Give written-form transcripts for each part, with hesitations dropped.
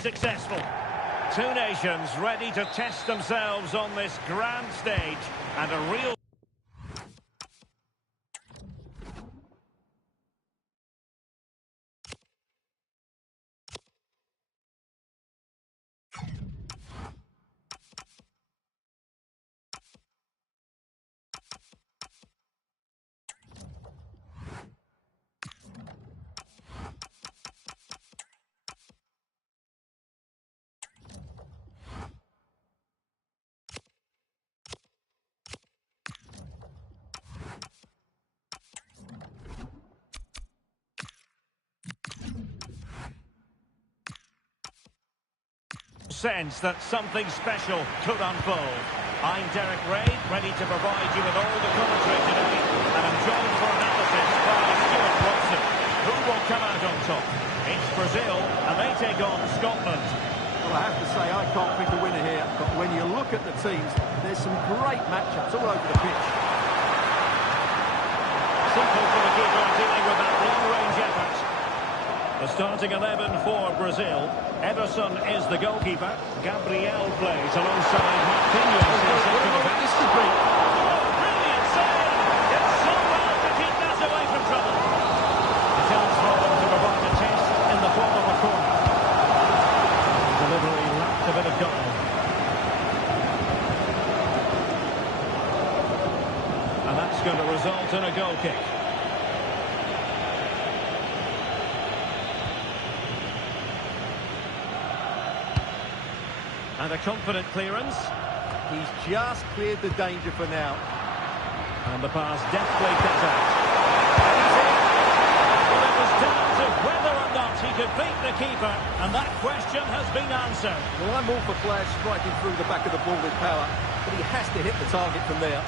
successful. Two nations ready to test themselves on this grand stage, and a real... sense that something special could unfold. I'm Derek Ray, ready to provide you with all the commentary today, and I'm joined for analysis by Stuart Watson. Who will come out on top? It's Brazil, and they take on Scotland. Well, I have to say, I can't pick a winner here, but when you look at the teams, there's some great matchups all over the pitch. Simple for the keeper dealing with that long-range effort. The starting 11 for Brazil. Ederson is the goalkeeper. Gabriel plays alongside Marquinhos in central defence. This could be... Oh, brilliant save! It's so well to keep that away from trouble. A chance for them to provide a test in the form of a corner. Delivery lacked a bit of goal. And that's going to result in a goal kick. And a confident clearance. He's just cleared the danger for now. And the pass deftly cut out. And he's in. Well, it was down to whether or not he could beat the keeper, and that question has been answered. Well, I'm all for players striking through the back of the ball with power, but he has to hit the target from there.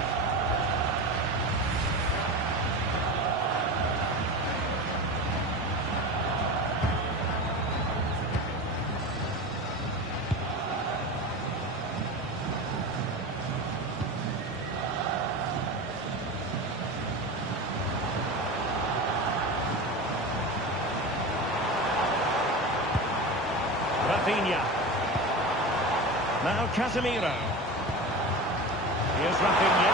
Rafinha. Now Casemiro. Here's Rafinha.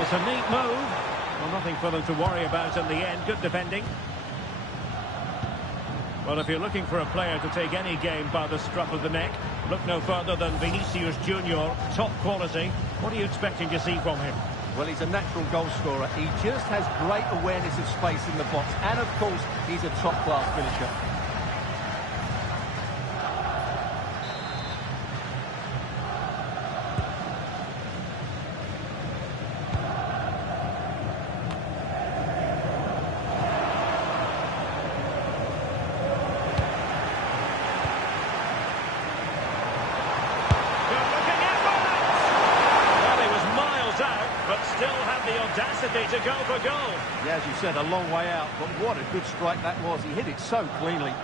It's a neat move. Well, nothing for them to worry about in the end. Good defending. Well, if you're looking for a player to take any game by the scruff of the neck, look no further than Vinicius Junior. Top quality. What are you expecting to see from him? Well, he's a natural goal scorer. He just has great awareness of space in the box. And, of course, he's a top-class finisher. Still had the audacity to go for goal. Yeah, as you said, a long way out, but what a good strike that was. He hit it so cleanly.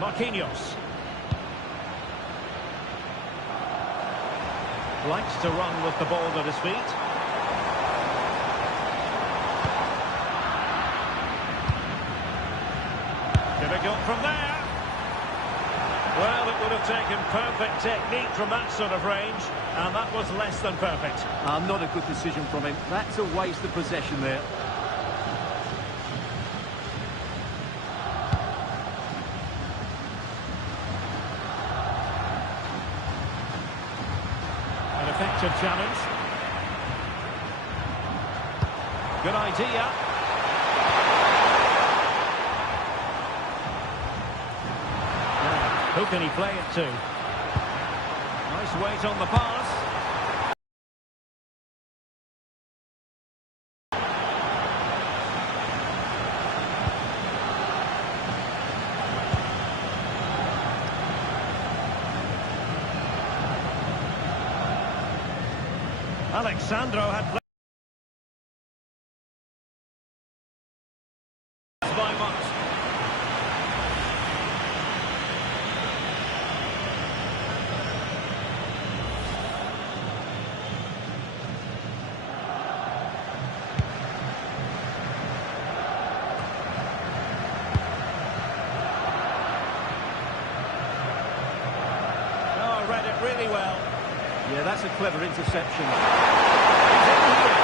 Marquinhos. Likes to run with the ball at his feet. Difficult from there. Well, it would have taken perfect technique from that sort of range, and that was less than perfect. Not a good decision from him. That's a waste of possession there. Effective challenge. Good idea. Who can he play it to? Nice weight on the pass. Alexandro had Yeah, that's a clever interception. He's in here.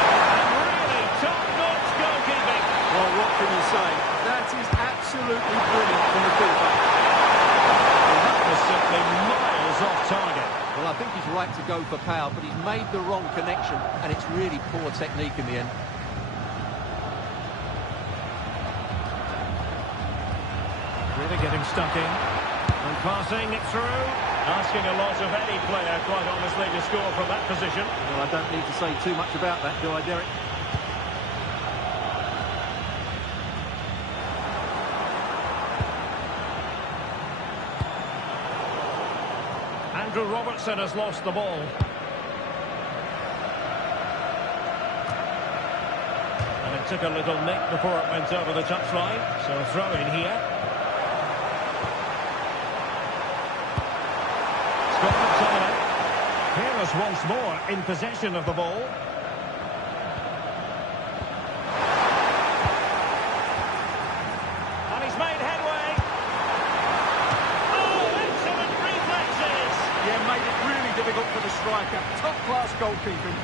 And really top-notch goalkeeping. Well, what can you say? That is absolutely brilliant from the keeper. Well, that was simply miles off target. Well, I think he's right to go for power, but he's made the wrong connection, and it's really poor technique in the end. Really getting stuck in. And passing it through. Asking a lot of any player, quite honestly, to score from that position. Well, I don't need to say too much about that, do I, Derek? Andrew Robertson has lost the ball. And it took a little nick before it went over the touchline. So a throw in here. Scotland dominate. Here's once more in possession of the ball. And he's made headway. Oh, excellent reflexes. Yeah, made it really difficult for the striker. Top-class goalkeeping.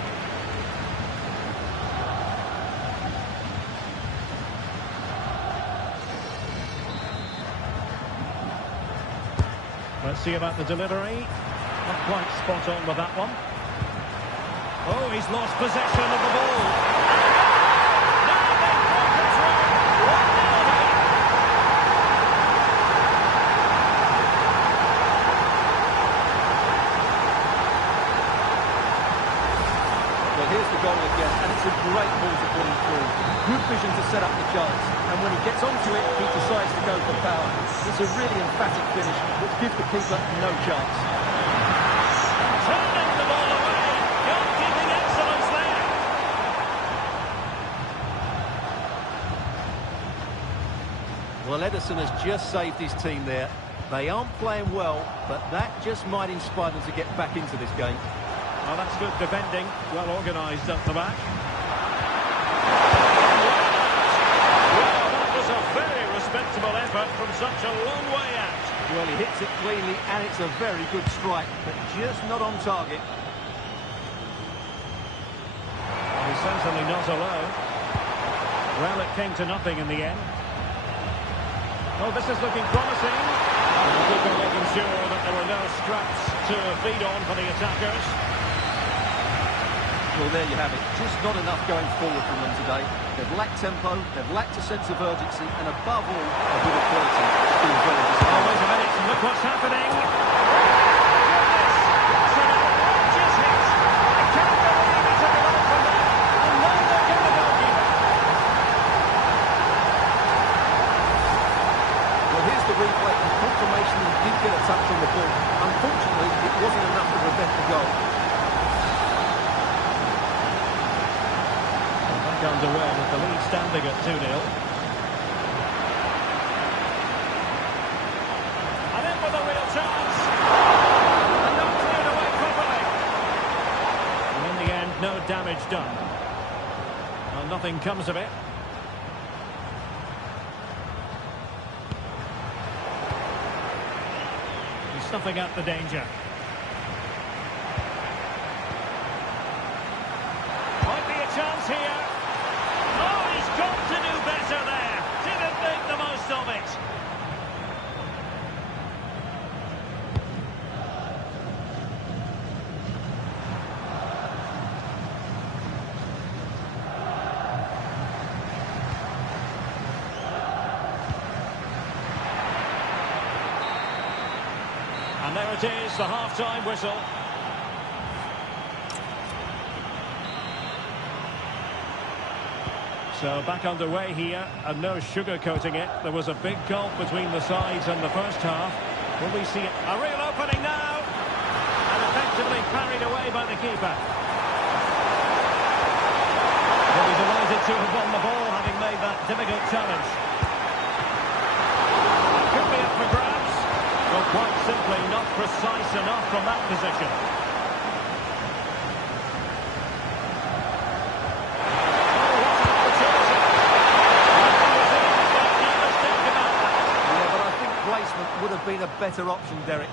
Let's see about the delivery. Not quite spot on with that one. Oh, he's lost possession of the ball. Now they broke it through. 1-0 here. Well, here's the goal again, and it's a great ball to put him through. Good vision to set up the chance, and when he gets onto it, he decides to go for power. It's a really emphatic finish, which gives the keeper no chance. Turning the ball away. Goalkeeping excellence there. Well, Ederson has just saved his team there. They aren't playing well, but that just might inspire them to get back into this game. Well, that's good defending. Well organised up the back. Well, that was a very respectable effort from such a long way out. Well, he hits it cleanly, and it's a very good strike, but just not on target. Well, he's certainly not alone. Well, it came to nothing in the end. Oh, this is looking promising. And the keeper making sure that there were no scraps to feed on for the attackers. Well, there you have it. Just not enough going forward from them today. They've lacked tempo, they've lacked a sense of urgency, and above all, a bit of quality. It's been very Oh, disappointing. wait a minute. Look what's happening. Goodness. That's an outrageous hit. I can't believe he took it off from there. And now they're getting the goalkeeper. Well, here's the replay and confirmation he did get a touch on the ball. Unfortunately, it wasn't enough to prevent the goal. Back underway with the lead standing at 2-0. And in with a real chance. And not cleared away properly. And in the end, no damage done. Well, nothing comes of it. He's snuffing out the danger. Might be a chance here. Oh, he's got to do better there. Didn't make the most of it. And there it is, the half-time whistle. So back underway here, and no sugarcoating it. There was a big gulf between the sides in the first half. Will we see a real opening now? And effectively parried away by the keeper. He'll be delighted to have won the ball, having made that difficult challenge. It could be up for grabs. Well, quite simply not precise enough from that position. Would have been a better option, Derek.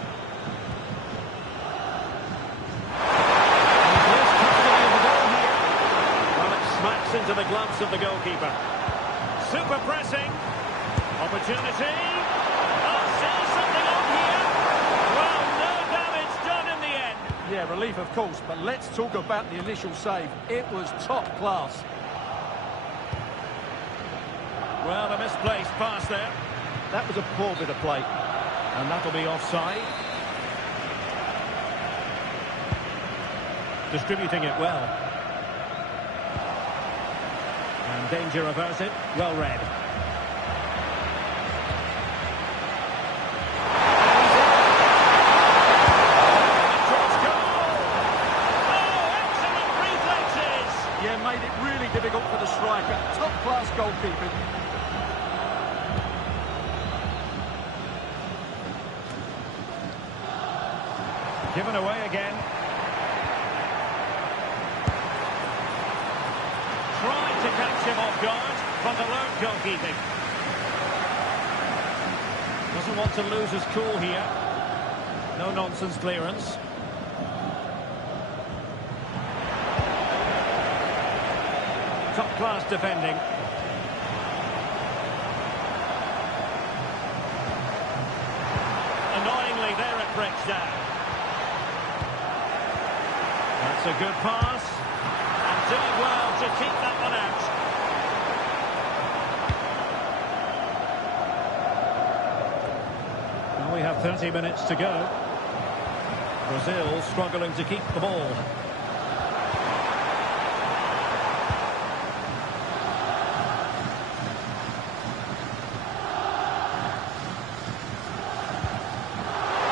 into the gloves of the goalkeeper. Super pressing. Opportunity. Oh, see something on here. Well, no damage done in the end. Yeah, relief of course, but let's talk about the initial save. It was top class. Well, a misplaced pass there. That was a poor bit of play. And that'll be offside. Distributing it well. And danger averted. Well read. Yeah, made it really difficult for the striker. Top-class goalkeeping. Given away again. Tried to catch him off guard, but alert goalkeeping. Doesn't want to lose his cool here. No-nonsense clearance. Top-class defending. Annoyingly, there it breaks down. That's a good pass. And doing well to keep that one out. Now we have 30 minutes to go. Brazil struggling to keep the ball.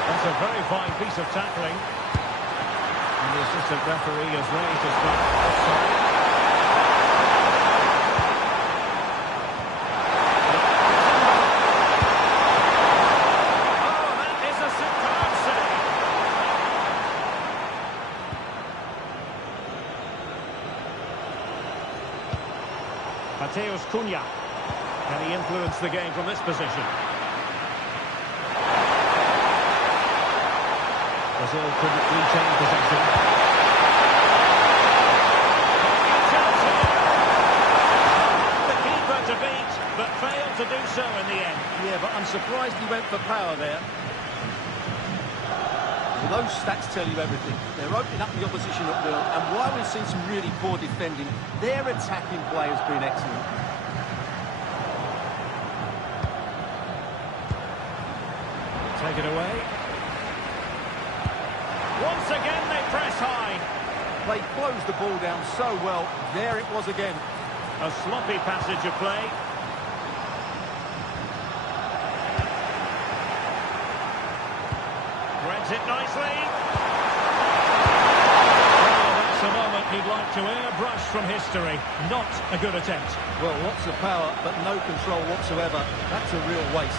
That's a very fine piece of tackling. And the assistant referee has raised his flag. Offside. Oh, that is a superb save. Mateus Cunha. Can he influence the game from this position? Brazil couldn't retain possession. The keeper to beat, but failed to do so in the end. Yeah, but I'm surprised he went for power there. Well, those stats tell you everything. They're opening up the opposition at will, and while we've seen some really poor defending, their attacking play has been excellent. Take it away. Once again they press high. They closed the ball down so well. There it was again. A sloppy passage of play. Threads it nicely. Oh, that's a moment he'd like to airbrush from history. Not a good attempt. Well, lots of power, but no control whatsoever. That's a real waste.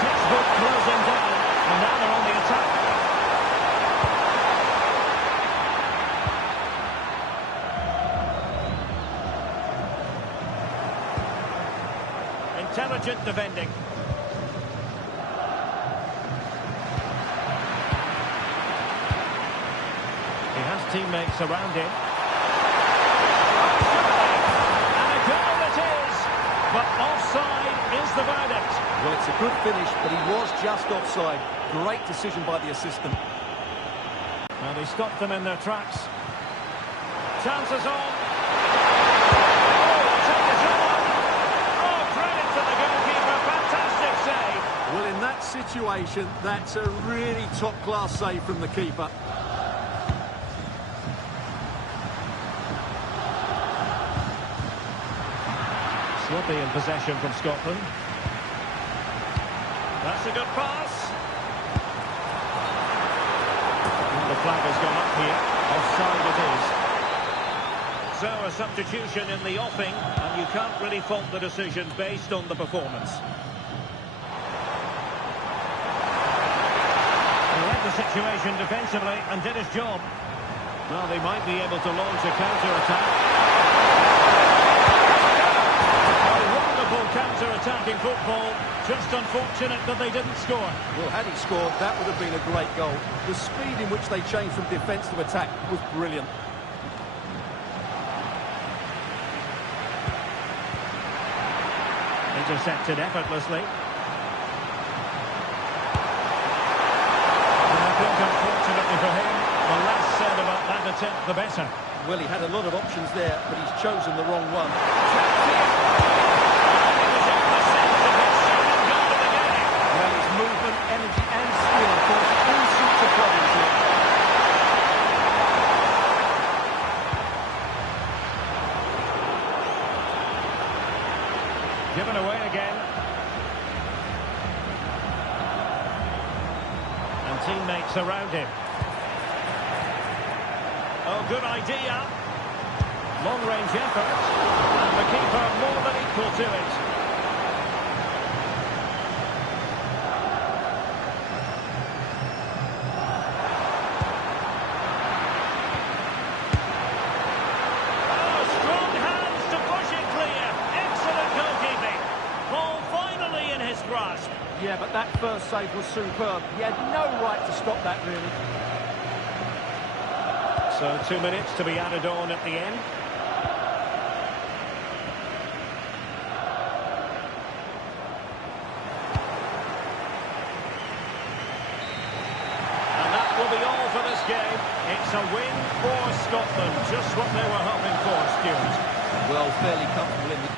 Textbook closing down. And now they're on the attack. Intelligent defending. He has teammates around him. And a goal it is. But offside is the verdict. Well, it's a good finish, but he was just offside. Great decision by the assistant. And he stopped them in their tracks. Chances on. Oh, take it on. Oh, credit to the goalkeeper. Fantastic save. Well, in that situation, that's a really top-class save from the keeper. Sloppy in possession from Scotland. That's a good pass. The flag has gone up here. Offside it is. So a substitution in the offing, and you can't really fault the decision based on the performance. He read the situation defensively and did his job. Well, they might be able to launch a counter-attack. Counter-attacking football, just unfortunate that they didn't score. Well, had he scored, that would have been a great goal. The speed in which they changed from defence to attack was brilliant. Intercepted effortlessly. And I think, unfortunately for him, the less said about that attempt, the better. Well, he had a lot of options there, but he's chosen the wrong one. Well, his movement, energy and skill caused all sorts of problems here. Given away again. And teammates around him. Oh, good idea. Long-range effort. And the keeper more than equal to it. Oh, strong hands to push it clear. Excellent goalkeeping. Ball finally in his grasp. Yeah, but that first save was superb. He had no right to stop that, really. So 2 minutes to be added on at the end. And that will be all for this game. It's a win for Scotland. Just what they were hoping for, Stuart. Well, fairly comfortable in the...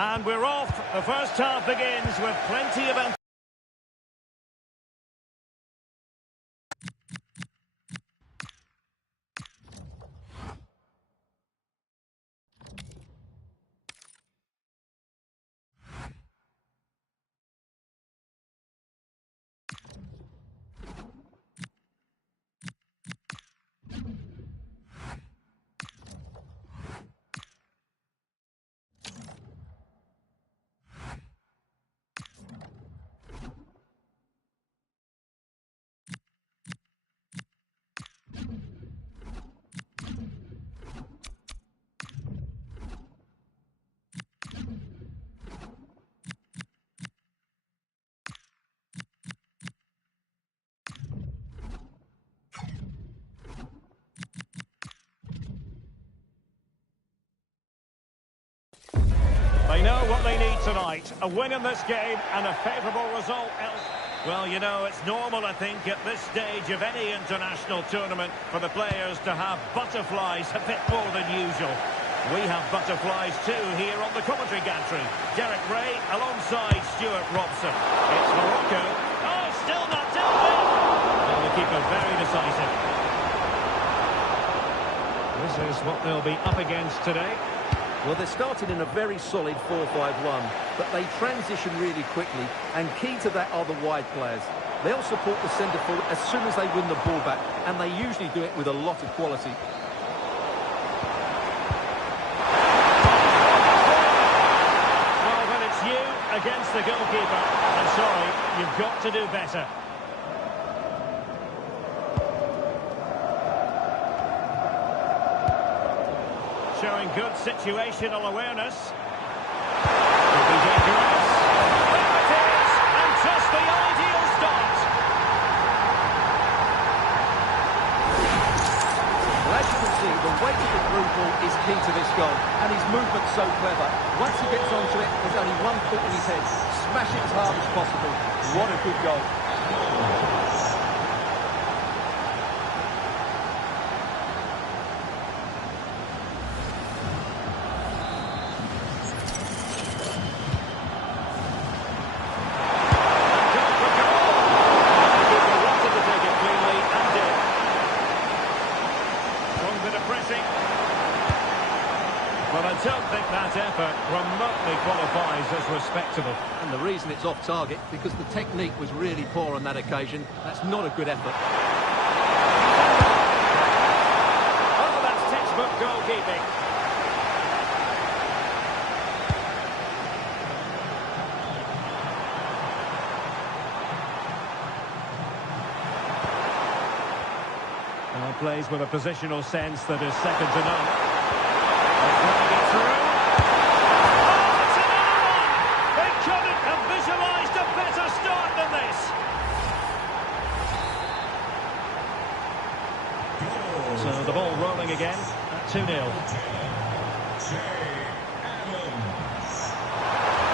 And we're off. The first half begins with plenty of... They know what they need tonight. A win in this game and a favourable result. Well, you know, it's normal, I think, at this stage of any international tournament for the players to have butterflies a bit more than usual. We have butterflies too here on the commentary gantry. Derek Ray alongside Stuart Robson. It's Morocco. Oh, still not dealt with. Well, the keeper very decisive. This is what they'll be up against today. Well, they started in a very solid 4-5-1, but they transition really quickly, and key to that are the wide players. They'll support the centre forward as soon as they win the ball back, and they usually do it with a lot of quality. Well, when it's you against the goalkeeper, I'm sorry, you've got to do better. Showing good situational awareness. Could be dangerous. There it is! And just the ideal start. Well, as you can see, the weight of the through ball is key to this goal, and his movement's so clever. Once he gets onto it, there's only one thought in his head. Smash it as hard as possible. What a good goal. effort remotely qualifies as respectable. And the reason it's off target, because the technique was really poor on that occasion. That's not a good effort. Oh, that's textbook goalkeeping. Plays with a positional sense that is second to none. Playing it through. Oh, it's another one! They couldn't have visualised a better start than this. So the ball rolling again at 2-0.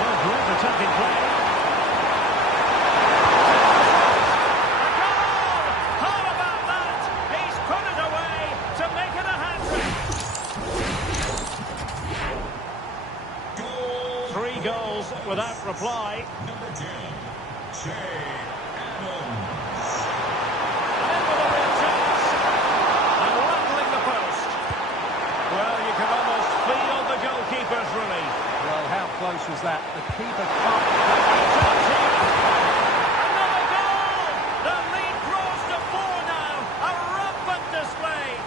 Oh, great attacking play. Without reply. Number 10, Jay Adams. And with a real chance. And rattling the post. Well, you can almost feel the goalkeeper's relief. Well, how close was that? The keeper can't... Another goal! The lead grows to 4 now. A rampant display.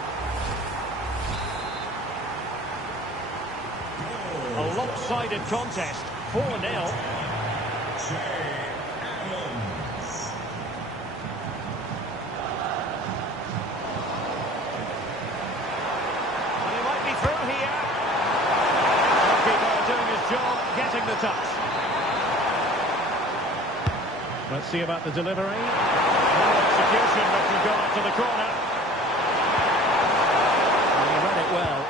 A lopsided contest. 4-0. Jay Adams. And he might be through here. Goalkeeper doing his job, getting the touch. Let's see about the delivery. No execution with regard to the corner. And he read it well.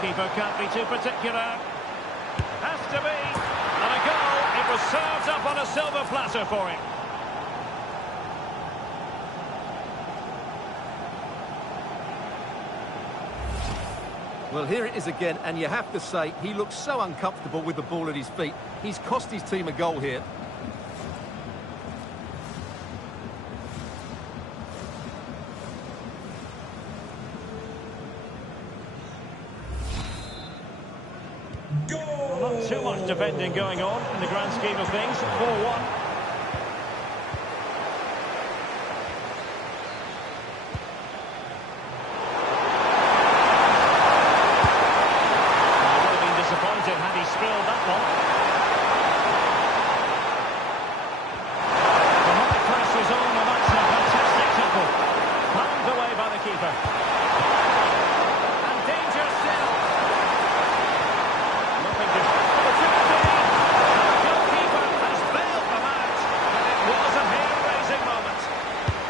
Keeper can't be too particular. Has to be. And a goal. It was served up on a silver platter for him. Well, here it is again, and you have to say, he looks so uncomfortable with the ball at his feet. He's cost his team a goal here. Well, not too much defending going on in the grand scheme of things. 4-1.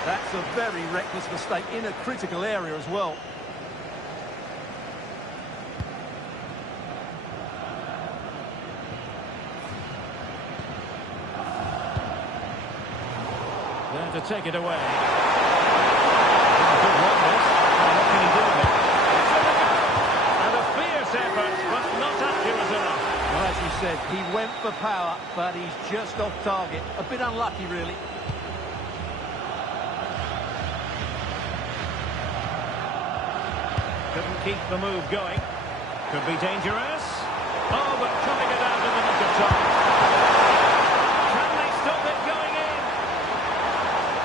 That's a very reckless mistake in a critical area as well. There to take it away. Good run this. What can he do with it? And a fierce effort, but not accurate enough. Well, as you said, he went for power, but he's just off target. A bit unlucky, really. Couldn't keep the move going. Could be dangerous. Oh, but cutting it out in the nick of time. Can they stop it going in?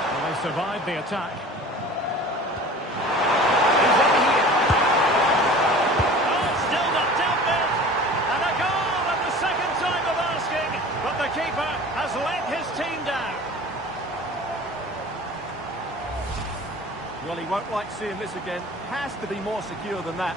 Well, they survived the attack. He's in here. Oh, still not dealt with. And a goal at the second time of asking. But the keeper has let his team down. Well, he won't like seeing this again. Has to be more secure than that.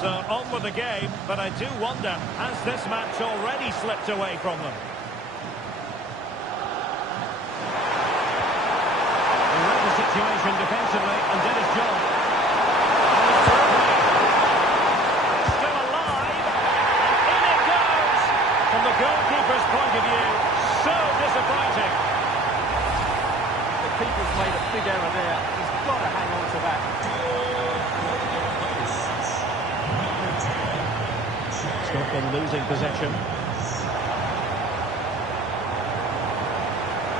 So on with the game, but I do wonder, has this match already slipped away from them? He read the situation defensively and did his job. Still alive, and in it goes! From the goalkeeper's point of view, so disappointing. The keeper's made a big error there. He's got to hang on to that. in losing possession.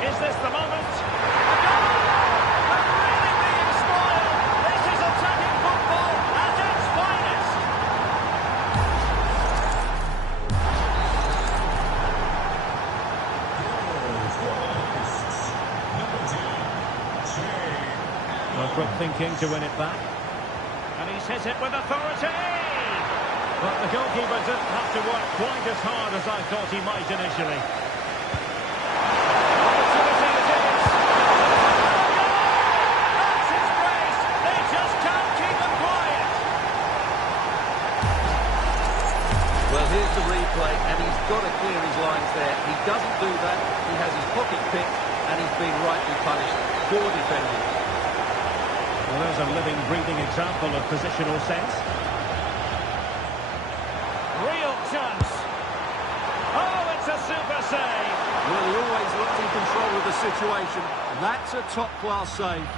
Is this the moment? A goal! We're really being spoiled! This is attacking football at its finest! Well, quick thinking to win it back. And he's hit it with authority! But the goalkeeper didn't have to work quite as hard as I thought he might initially. Opportunity it is! That's his brace! They just can't keep him quiet! Well, here's the replay, and he's got to clear his lines there. He doesn't do that. He has his pocket picked, and he's being rightly punished. Poor defending. Well, there's a living, breathing example of positional sense. Real chance. Oh, it's a super save. Well, he always looked in control of the situation. That's a top-class save.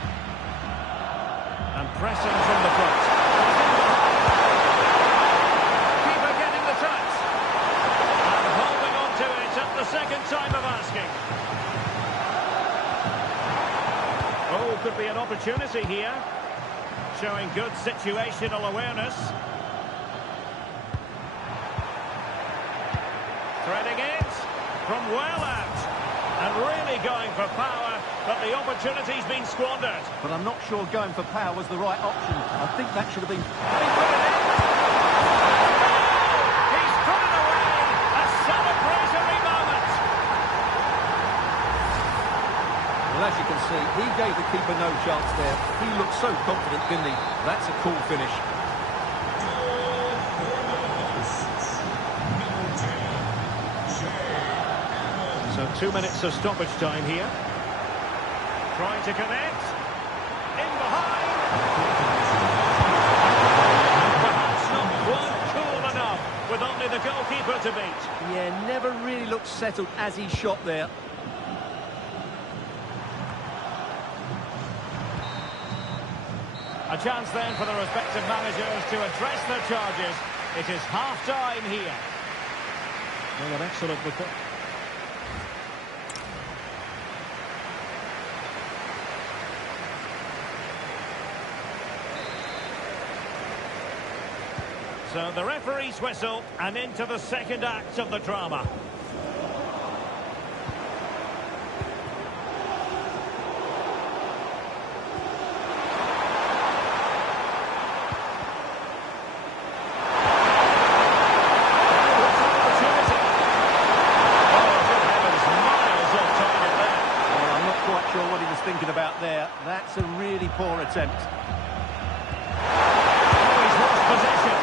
And pressing from the front. Keeper getting the touch. And holding on to it at the second time of asking. Oh, could be an opportunity here. Showing good situational awareness. Threading it from well out. And really going for power, but the opportunity's been squandered. But I'm not sure going for power was the right option. I think that should have been... And he put it in. He's put it away. A celebratory moment. Well, as you can see, he gave the keeper no chance there. He looked so confident, didn't he? That's a cool finish. So 2 minutes of stoppage time here. Trying to connect. In behind. Perhaps not quite cool enough with only the goalkeeper to beat. Yeah, never really looked settled as he shot there. A chance then for the respective managers to address their charges. It is half-time here. Well, an excellent report. So the referee's whistle, and into the second act of the drama. Thinking about there, that's a really poor attempt. Oh, he's lost possession.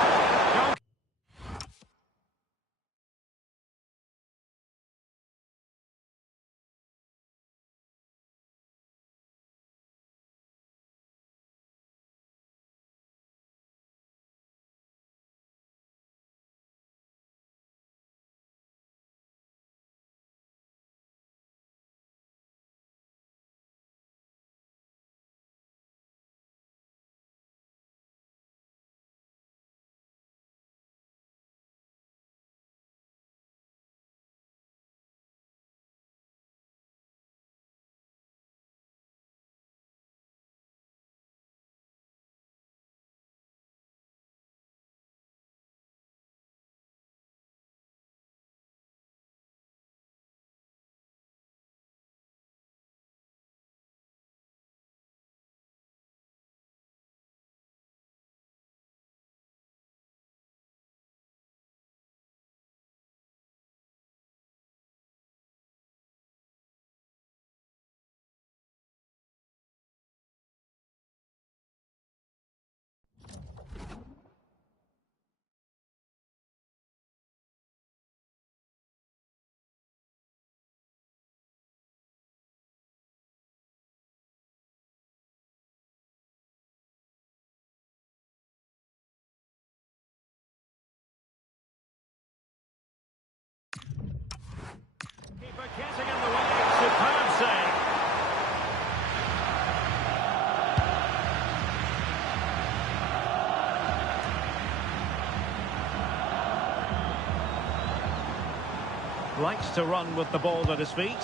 likes to run with the ball at his feet.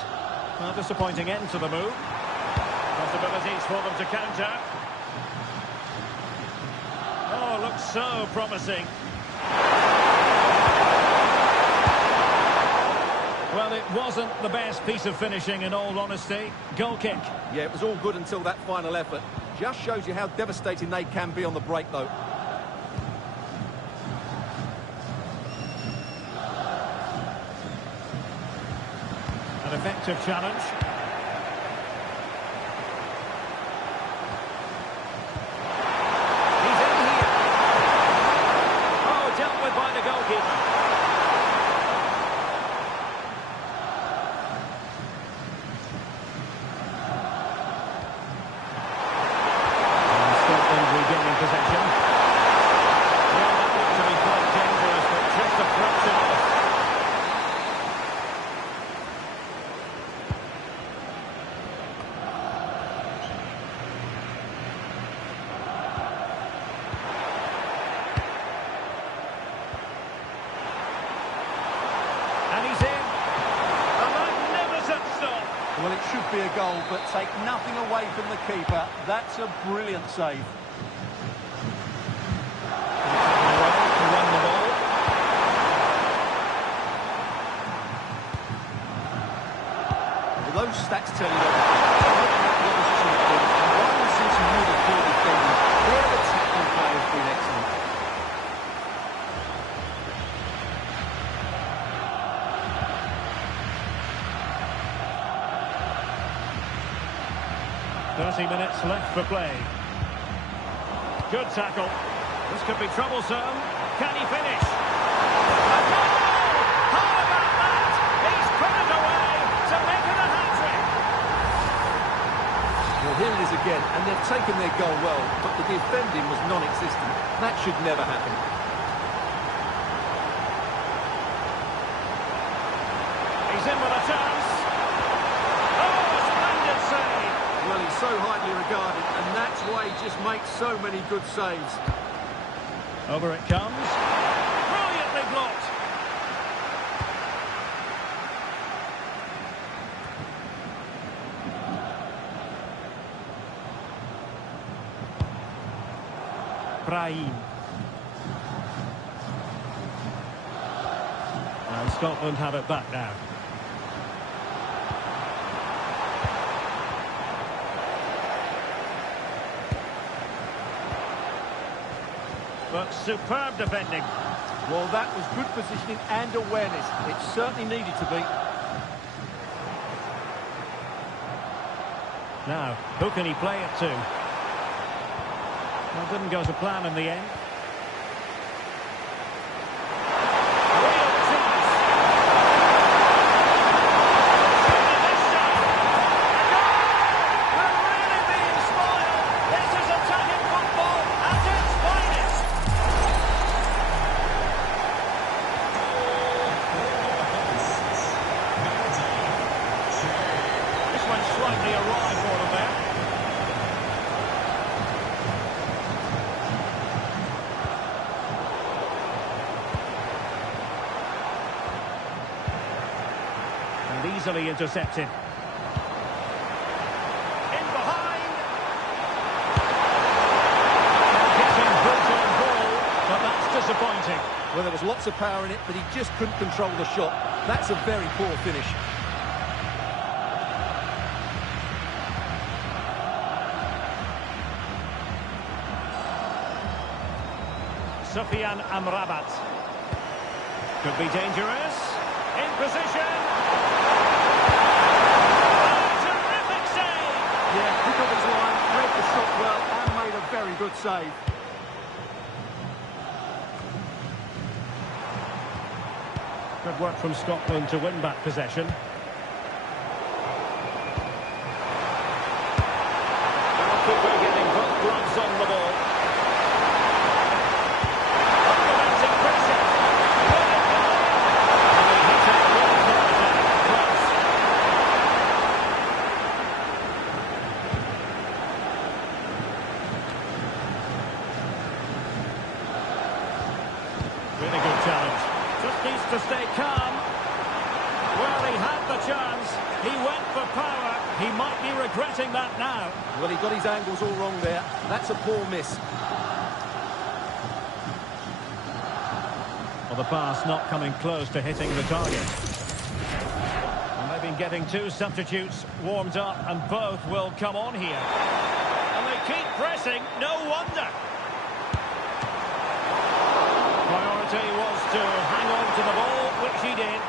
Well, disappointing end to the move. Possibilities for them to counter. Oh, looks so promising. Well, it wasn't the best piece of finishing, in all honesty. Goal kick. Yeah, it was all good until that final effort. Just shows you how devastating they can be on the break, though. An effective challenge. He's in here. Oh, dealt with by the goalkeeper. Regaining possession. Well, that looked to be quite dangerous, but just a fraction off. And he's in. A magnificent stop. Well, it should be a goal, but take nothing away from the keeper. That's a brilliant save. To run the ball. Well, those stats tell you everything. Looking at the opposition team, while we see some really poor defending, their attacking play has been excellent. Minutes left for play. Good tackle. This could be troublesome. Can he finish? A goal! How about that? He's put it away to make it a hat-trick. Well, here it is again, and they've taken their goal well, but the defending was non-existent. That should never happen. He's in with a chance. Oh, a splendid save. Well, he's so highly regarded, and that's why he just makes so many good saves. Over it comes. Brilliantly blocked. Brahim. And Scotland have it back now. But superb defending. Well, that was good positioning and awareness. It certainly needed to be. Now, who can he play it to? Well, didn't go to plan in the end. Real chance. This shot. A goal! We're really being spoiled. This is attacking football at its finest. This went slightly awry for them there. And easily intercepted. In behind. Getting brutal and ball, but that's disappointing. Well, there was lots of power in it, but he just couldn't control the shot. That's a very poor finish. Sufyan Amrabat. Could be dangerous. In position. Oh, terrific save! Yeah, pick up his line, read the shot well, and made a very good save. Good work from Scotland to win back possession. Goalkeeper getting both gloves on the ball. Unrelenting pressure. Will it go? And he hits it well for it. Close. Really good challenge. Just needs to stay calm. the chance. He went for power. He might be regretting that now. Well, he got his angles all wrong there. That's a poor miss. Well, the pass not coming close to hitting the target. And they've been getting two substitutes warmed up, and both will come on here. And they keep pressing, no wonder. Priority was to hang on to the ball, which he did.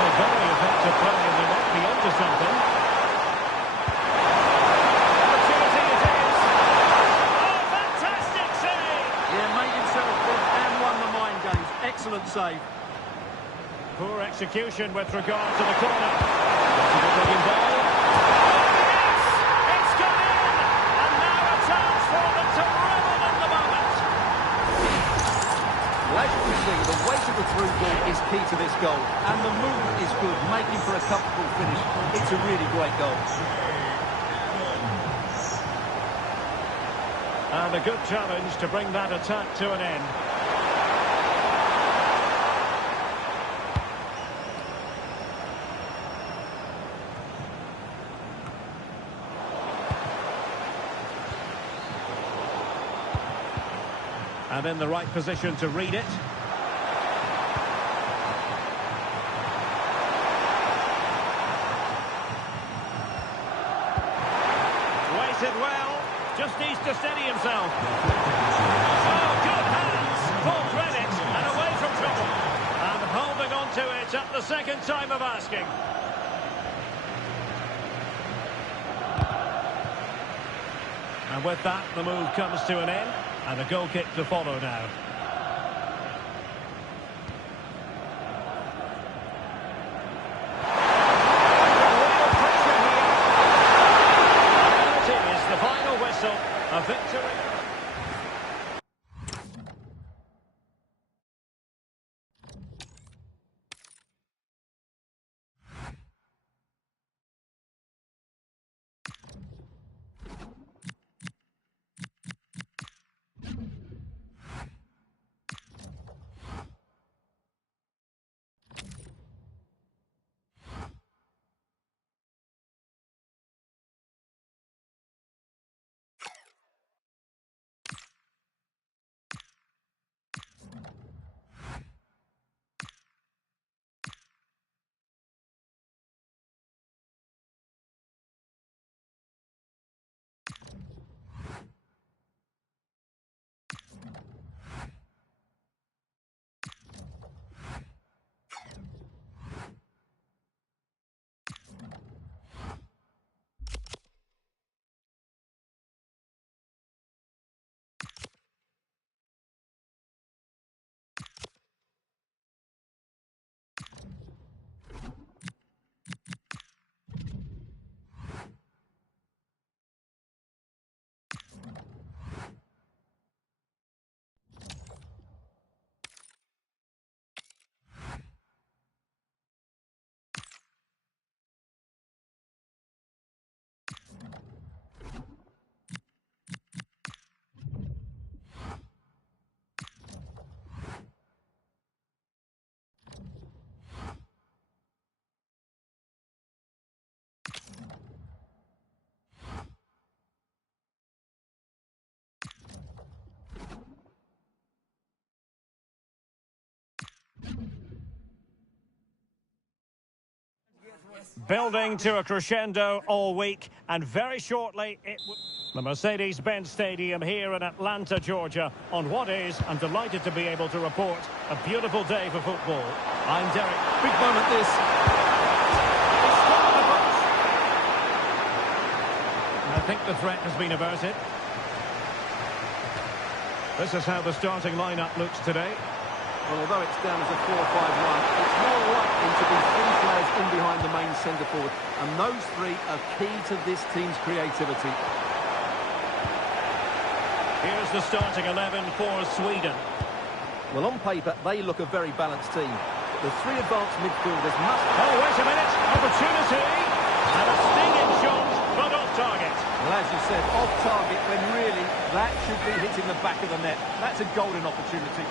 Well, very effective play, and they might be onto something. Opportunity it is. Oh, fantastic save! Yeah, made himself big and won the mind games. Excellent save. Poor execution with regard to the corner. Brilliant ball. Yes! It's gone in! And now a chance for them to revel in the moment. Well, as you can see, the weight of the through ball is key to this goal. And the movement is good, making for a comfortable finish. It's a really great goal. And a good challenge to bring that attack to an end. And in the right position to read it. Waited well. Just needs to steady himself. Oh, good hands. Full credit. And away from trouble. And holding on to it at the second time of asking. And with that, the move comes to an end. And a goal kick to follow now. Real pressure here. There it is, the final whistle. A victory. Building to a crescendo all week, and very shortly it will... The Mercedes-Benz Stadium here in Atlanta, Georgia, on what is, I'm delighted to be able to report, a beautiful day for football. I'm Derek. Big moment this. I think the threat has been averted. This is how the starting lineup looks today. Well, although it's down as a 4-5-1, it's more likely to be three players in behind the main centre-forward. And those three are key to this team's creativity. Here's the starting 11 for Sweden. Well, on paper, they look a very balanced team. The three advanced midfielders must... Oh, wait a minute. Opportunity. And a stinging shot, but off target. Well, as you said, off target, when really that should be hitting the back of the net. That's a golden opportunity.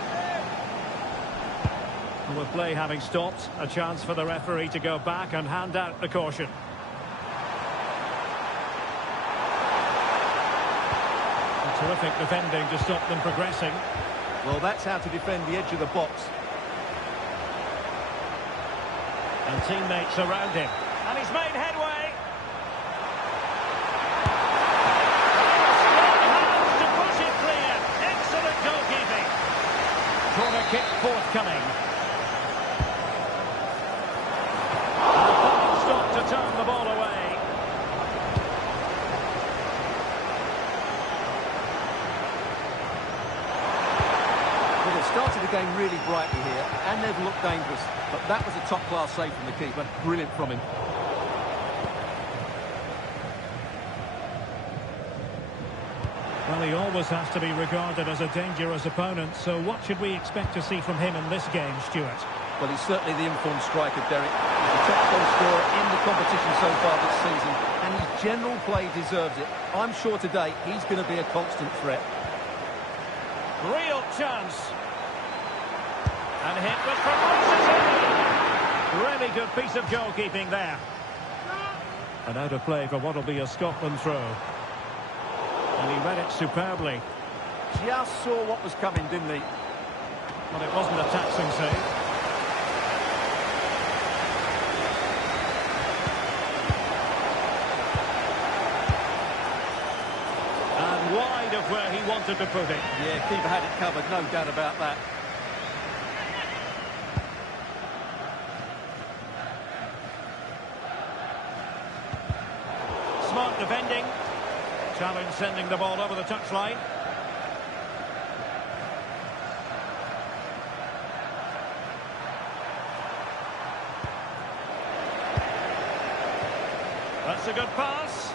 With play having stopped, a chance for the referee to go back and hand out the caution. A terrific defending to stop them progressing. Well, that's how to defend the edge of the box. And teammates around him. And he's made headway. Strong hands to push it clear. Excellent goalkeeping. Corner kick forthcoming. Stop to turn the ball away. Well, they've started the game really brightly here, and they've looked dangerous. But that was a top-class save from the keeper. Brilliant from him. Well, he always has to be regarded as a dangerous opponent, so what should we expect to see from him in this game, Stuart? Well, he's certainly the informed striker, Derek. He's the top goal scorer in the competition so far this season, and his general play deserves it. I'm sure today he's going to be a constant threat. Real chance. And hit with ferocity. Really good piece of goalkeeping there. And out of play for what will be a Scotland throw. And he read it superbly. Just saw what was coming, didn't he? Well, it wasn't a taxing save. And wide of where he wanted to put it. Yeah, keeper had it covered, no doubt about that. Smart defending. Challenge sending the ball over the touchline. That's a good pass.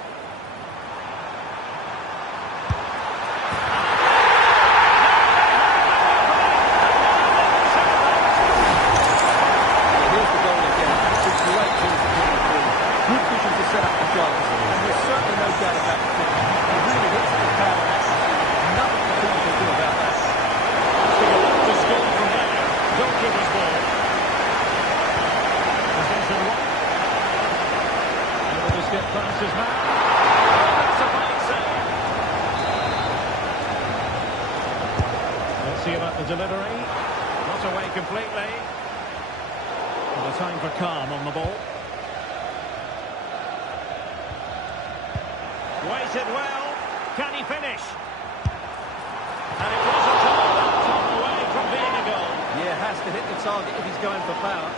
Here's the goal again. It's a great team to put through. Good vision to set up the goals. And there's certainly no doubt about the finish. He really hits it with power and accuracy. Nothing the keeper can do about that. To score from there. Goalkeeper's ball. Possession one. Able to skip past his man. That's a fine save. Let's see about the delivery. Not away completely. And a time for calm on the ball. Waited well. Can he finish? And it wasn't all that far away from being a goal. Yeah, has to hit the target if he's going for power.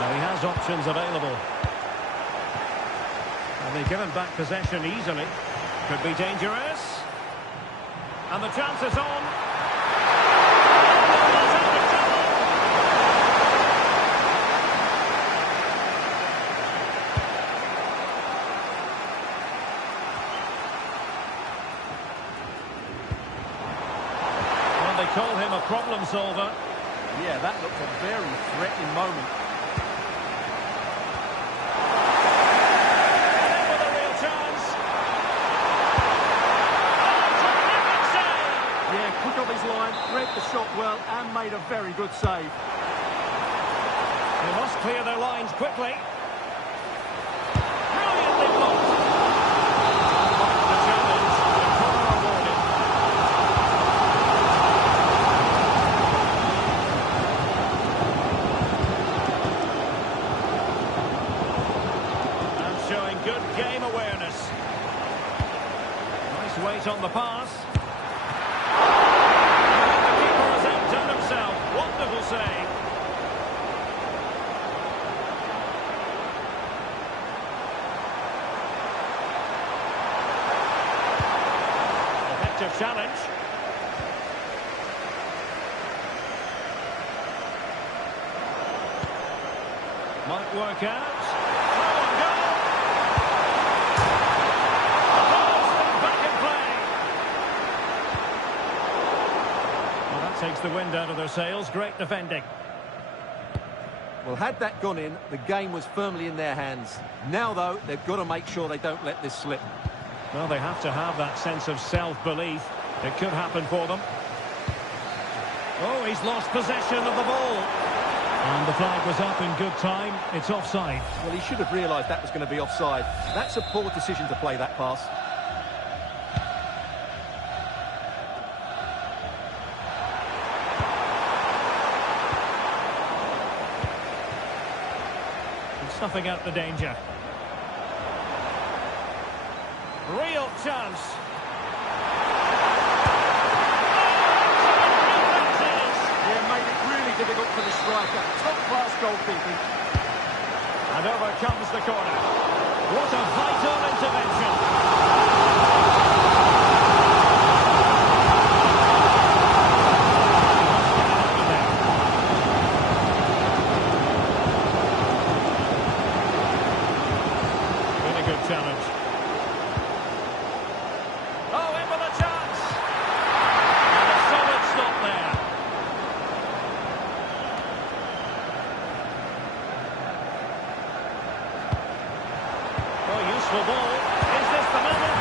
Now he has options available. And they've given back possession easily. Could be dangerous. And the chance is on. Well, they call him a problem solver. Yeah, that looked a very threatening moment. Quick off his line, read the shot well and made a very good save. They must clear their lines quickly. Brilliantly blocked. The challenge, the corner awarded. And showing good game awareness. Nice weight on the pass. Wonderful save. Effective challenge. Might work out. Throw and goal. Back in play. Well, that takes the wind out of their sails. Great defending. Well, had that gone in, the game was firmly in their hands. Now, though, they've got to make sure they don't let this slip. Well, they have to have that sense of self-belief. It could happen for them. Oh, he's lost possession of the ball. And the flag was up in good time. It's offside. Well, he should have realised that was going to be offside. That's a poor decision to play that pass. Snuffing out the danger. Real chance. Yeah, made it really difficult for the striker. Top-class goalkeeping. And over comes the corner. What a vital intervention. Challenge. Oh, in with a chance. And a solid stop there. Oh, useful ball. Is this the moment?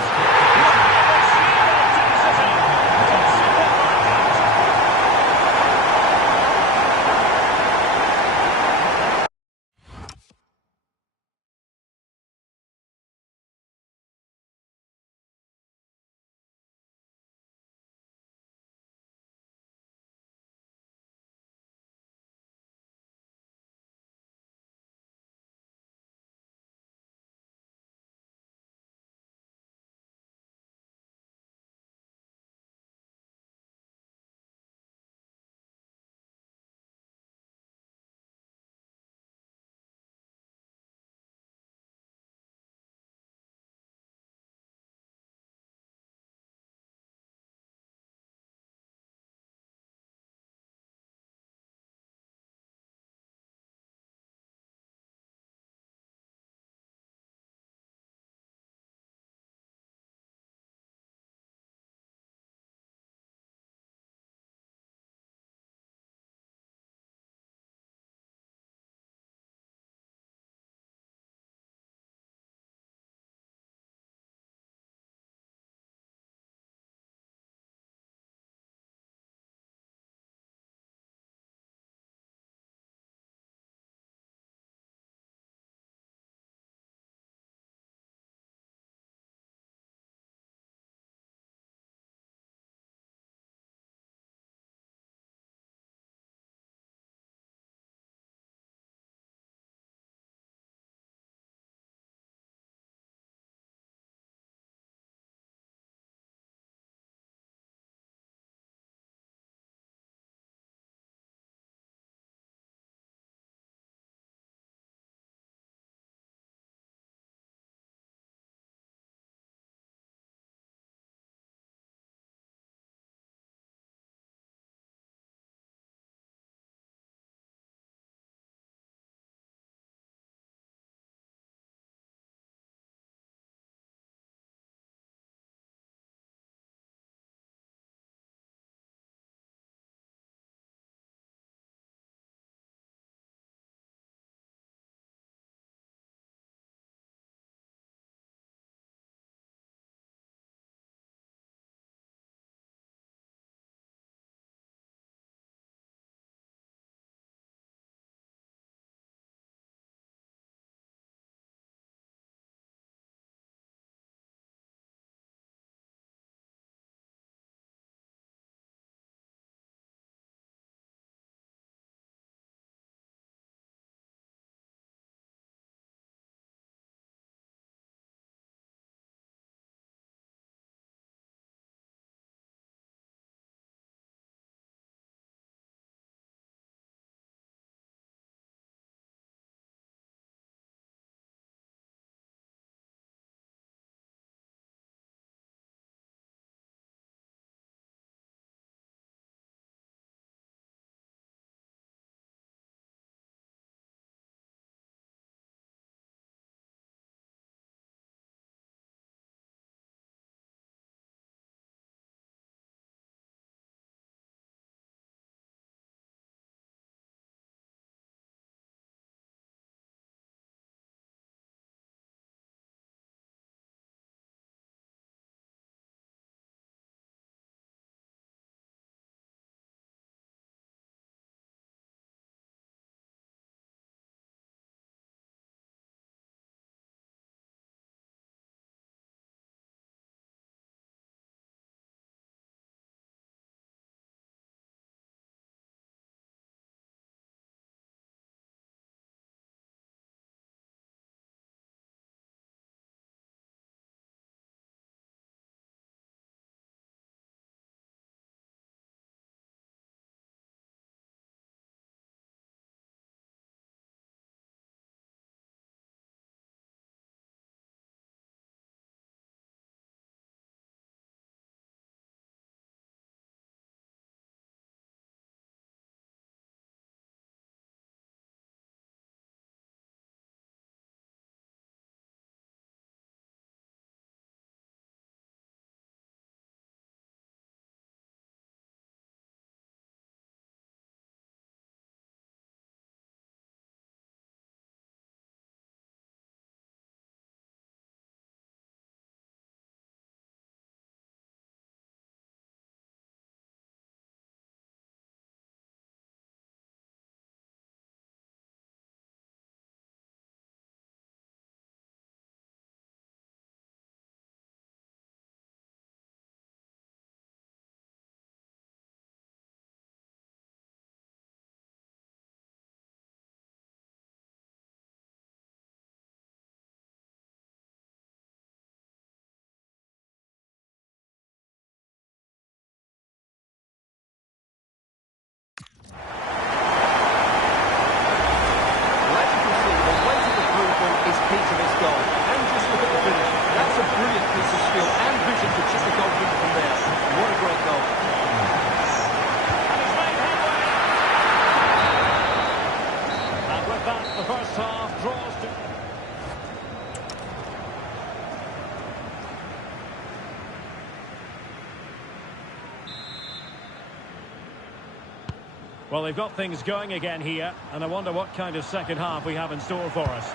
Well, they've got things going again here, and I wonder what kind of second half we have in store for us.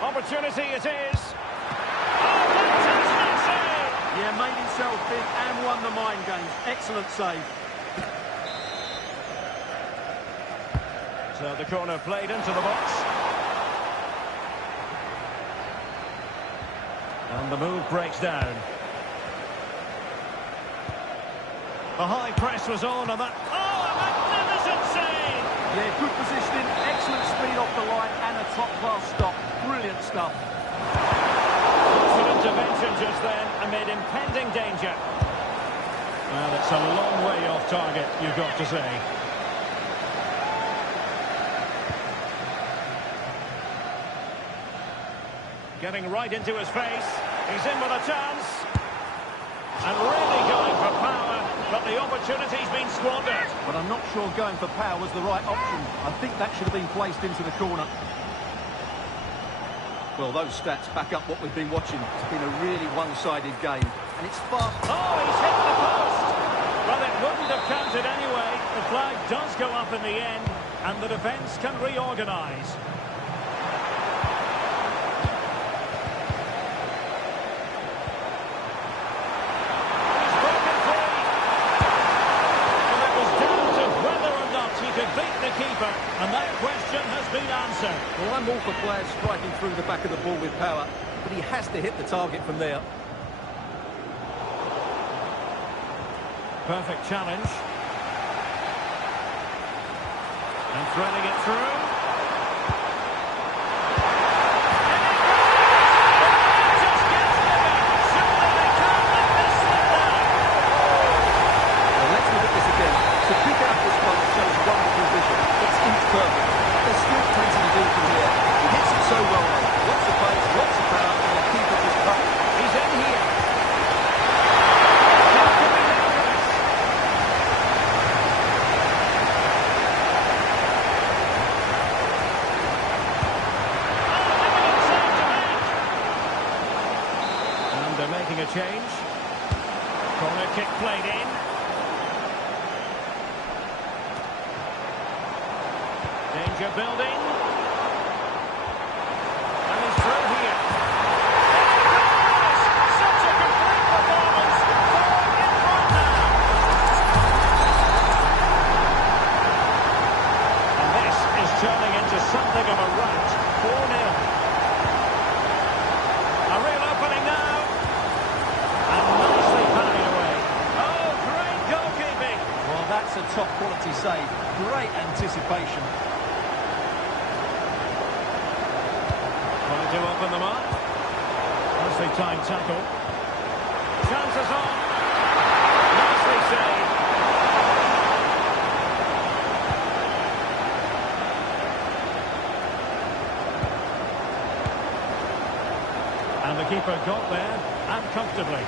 Opportunity it is. Oh, fantastic save! Yeah, made himself big and won the mind games. Excellent save. So the corner played into the box. And the move breaks down. The high press was on, and that... Oh, a magnificent save! Yeah, good positioning, excellent speed off the line, and a top-class stop. Brilliant stuff. Good intervention just then amid impending danger. Well, it's a long way off target, you've got to say. Getting right into his face. He's in with a chance. And really going for power, but the opportunity's been squandered. But I'm not sure going for power was the right option. I think that should have been placed into the corner. Well, those stats back up what we've been watching. It's been a really one-sided game. And it's far... Oh, he's hit the post! Well, it wouldn't have counted anyway. The flag does go up in the end, and the defence can reorganise. And that question has been answered. Well, I'm all for players striking through the back of the ball with power, but he has to hit the target from there. Perfect challenge. And threading it through. Just gets living. Surely they can't let this slip down. Well, let's look at this again. To pick out this one shows wonderful vision. It's inch perfect. There's still plenty to do from here. He hits it so well. Lots of pace, lots of power, and the keeper just cut. He's in here. And they're making a change. Corner kick played in. Danger building. And he's through here. Such a complete performance. Forward in front now. And this is turning into something of a rout. 4-0. A real opening now. And nicely parried away. Oh, great goalkeeping. Well, that's a top quality save. Great anticipation. Trying to open them up. Nicely timed tackle. Chances on. Nicely saved. And the keeper got there, and comfortably.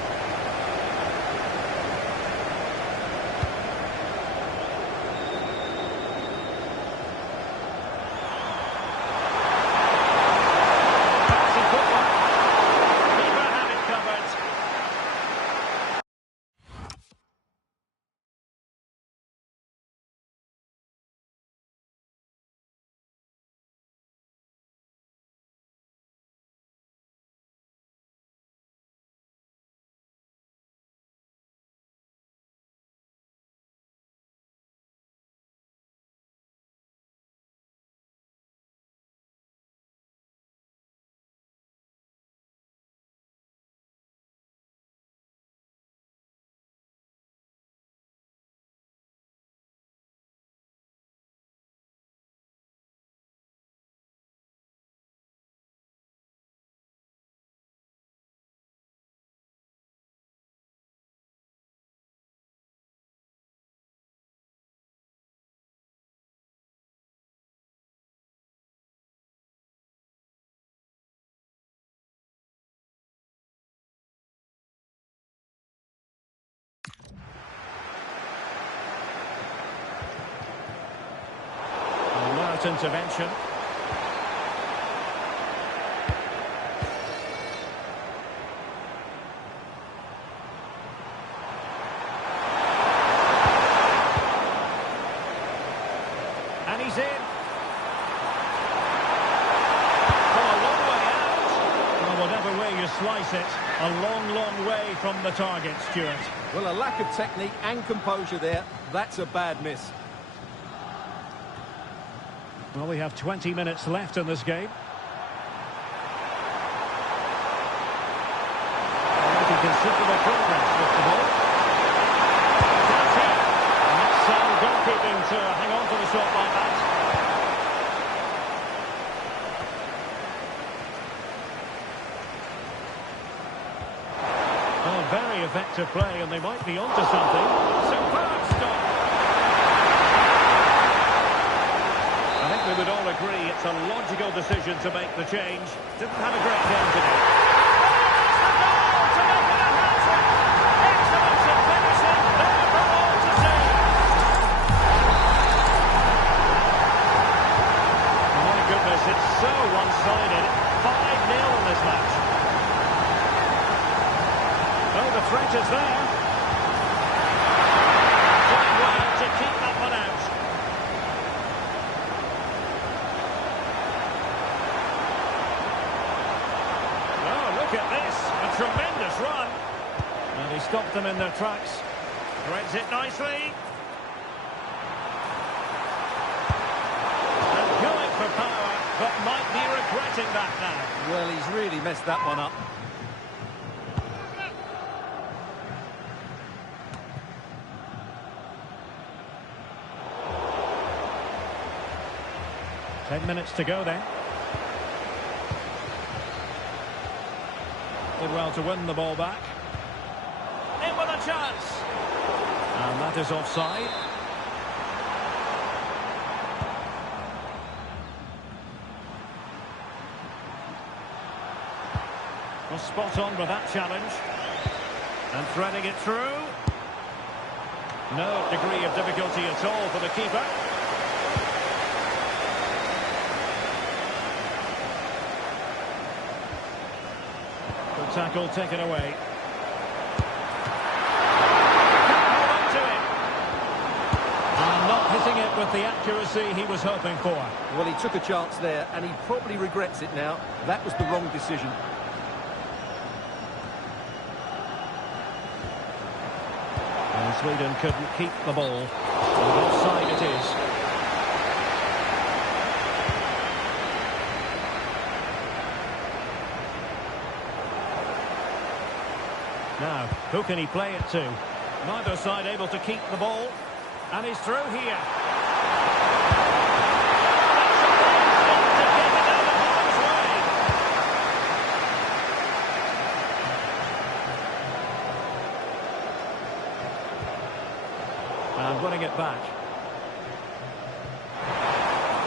Intervention. He's in. From a long way out. Well, whatever way you slice it, a long, long way from the target, Stuart. Well, a lack of technique and composure there. That's a bad miss. Well, we have 20 minutes left in this game. Making considerable progress with the ball. And that's sound goalkeeping to hang on to the shot like that. Oh, very effective play, and they might be onto something. Superb stop. I think we would all agree it's a logical decision to make the change. Didn't have a great game today. To make it a hat-trick. Excellence in finishing. There for all to see. My goodness, it's so one-sided. 5-0 in this match. Oh, the threat is there. Doing well to keep that one out. Look at this, a tremendous run. And he stopped them in their tracks. Threads it nicely. And going for power, but might be regretting that now. Well, he's really messed that one up. Ten minutes to go then. Did well to win the ball back. In with a chance. And that is offside. Was spot on with that challenge. And threading it through. No degree of difficulty at all for the keeper. Tackle taken away. Can't hold on to it. And not hitting it with the accuracy he was hoping for. Well, he took a chance there, and he probably regrets it now. That was the wrong decision. And Sweden couldn't keep the ball. And offside it is. Now, who can he play it to? Neither side able to keep the ball. And he's through here. To get it out of harm's way. And winning it back.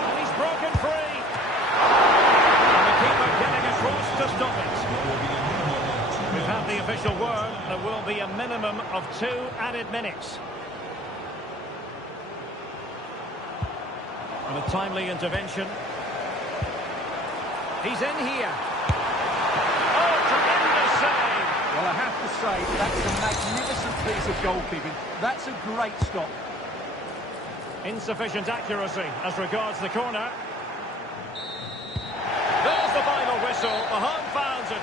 And he's broken free. And the keeper getting across to stop it. We've had the official word. There will be a minimum of 2 added minutes. And a timely intervention. He's in here. Oh, tremendous save. Well, I have to say, that's a magnificent piece of goalkeeping. That's a great stop. Insufficient accuracy as regards the corner. There's the final whistle. The home fans are...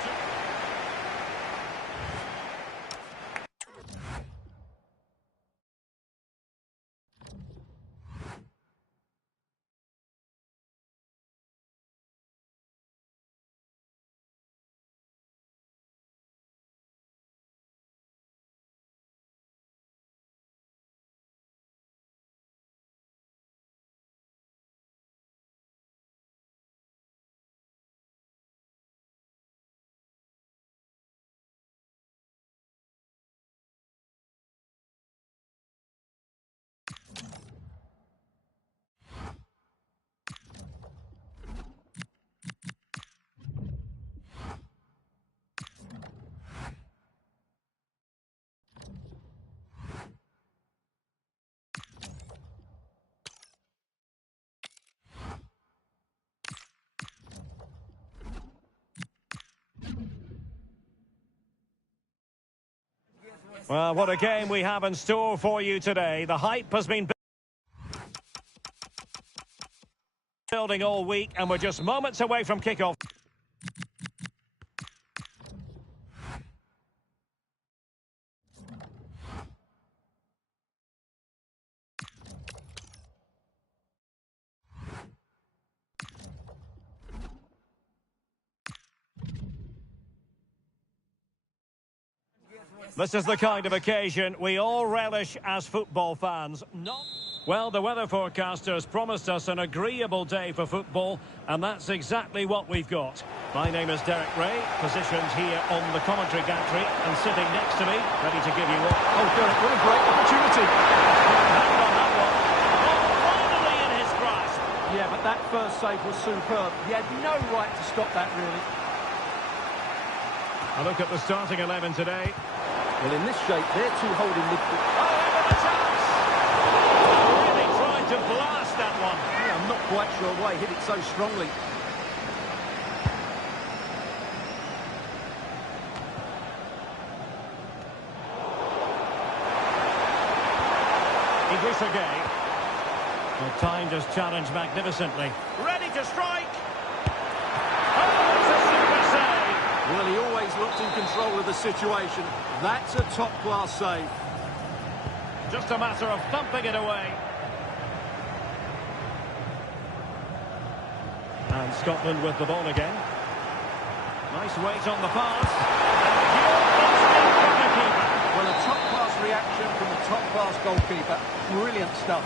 Well, what a game we have in store for you today. The hype has been... Building all week, and we're just moments away from kickoff. This is the kind of occasion we all relish as football fans. Well, the weather forecasters promised us an agreeable day for football, and that's exactly what we've got. My name is Derek Ray, positioned here on the commentary gantry, and sitting next to me, ready to give you all... Oh, Derek, what a great opportunity. Hand on that one. Oh, finally in his grasp. Yeah, but that first save was superb. He had no right to stop that, really. A look at the starting 11 today. Well, in this shape, they're two holding midfield. Oh, into the chance! Really tried to blast that one. Yeah, I'm not quite sure why he hit it so strongly. Idrissa. Well, timed his challenge magnificently. Ready to strike! Oh, it's a super save! Well, he always looked in control of the situation. That's a top-class save. Just a matter of thumping it away. And Scotland with the ball again. Nice weight on the pass. And the keeper. Well, a top-class reaction from a top-class goalkeeper. Brilliant stuff.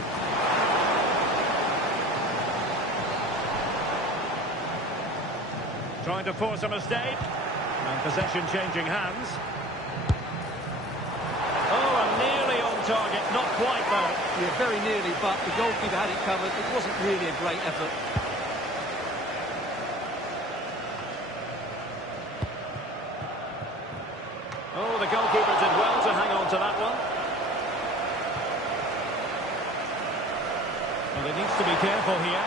Trying to force a mistake. And possession changing hands. Oh, and nearly on target. Not quite, though. Yeah, very nearly, but the goalkeeper had it covered. It wasn't really a great effort. Oh, the goalkeeper did well to hang on to that one. Well, he needs to be careful here.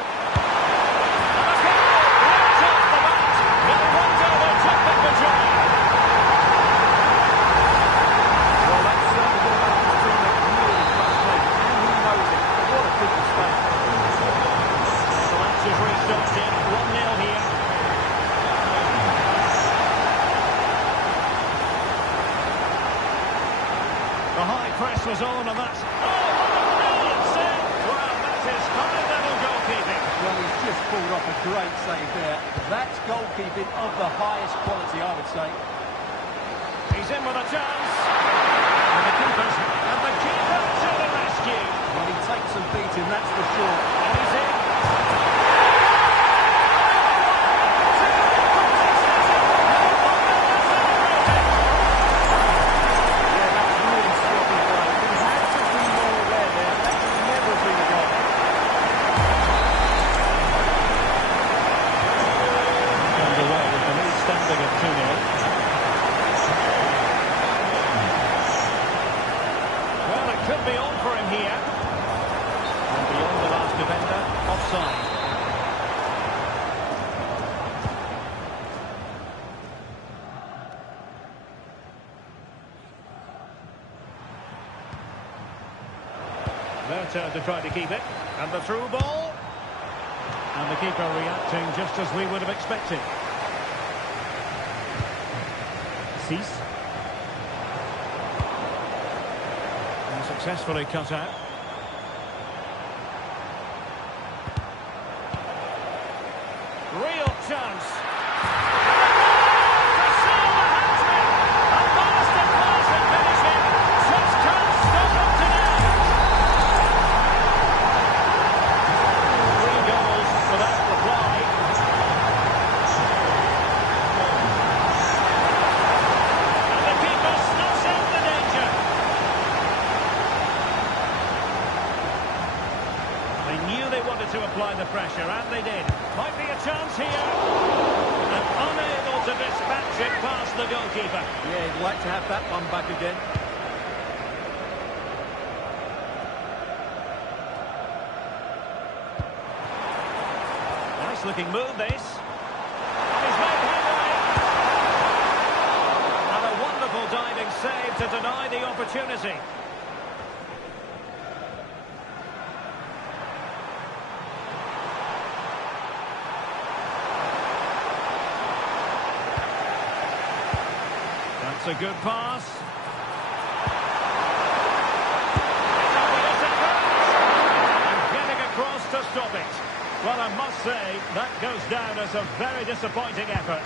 Was on, and that's... Oh, what a brilliant save! Well, that is high-level goalkeeping. Well, he's just pulled off a great save there. That's goalkeeping of the highest quality, I would say. He's in with a chance. And the keeper to the rescue. Well, he takes some beating, that's for sure. And he's in. Could be on for him here. And beyond the last defender, offside. Their turn to try to keep it. And the through ball. And the keeper reacting just as we would have expected. Cease. Successfully cut out. Real chance. To seal the hat-trick. A masterclass in finishing. Just can't stop him today. 3 goals without reply. And the keeper snuffs out the danger. They knew they wanted to apply the pressure, and they did. Might be a chance here. And unable to dispatch it past the goalkeeper. Yeah, he'd like to have that one back again. Nice looking move, this. And he's made headway. And a wonderful diving save to deny the opportunity. That's a good pass. And getting across to stop it. Well, I must say, that goes down as a very disappointing effort.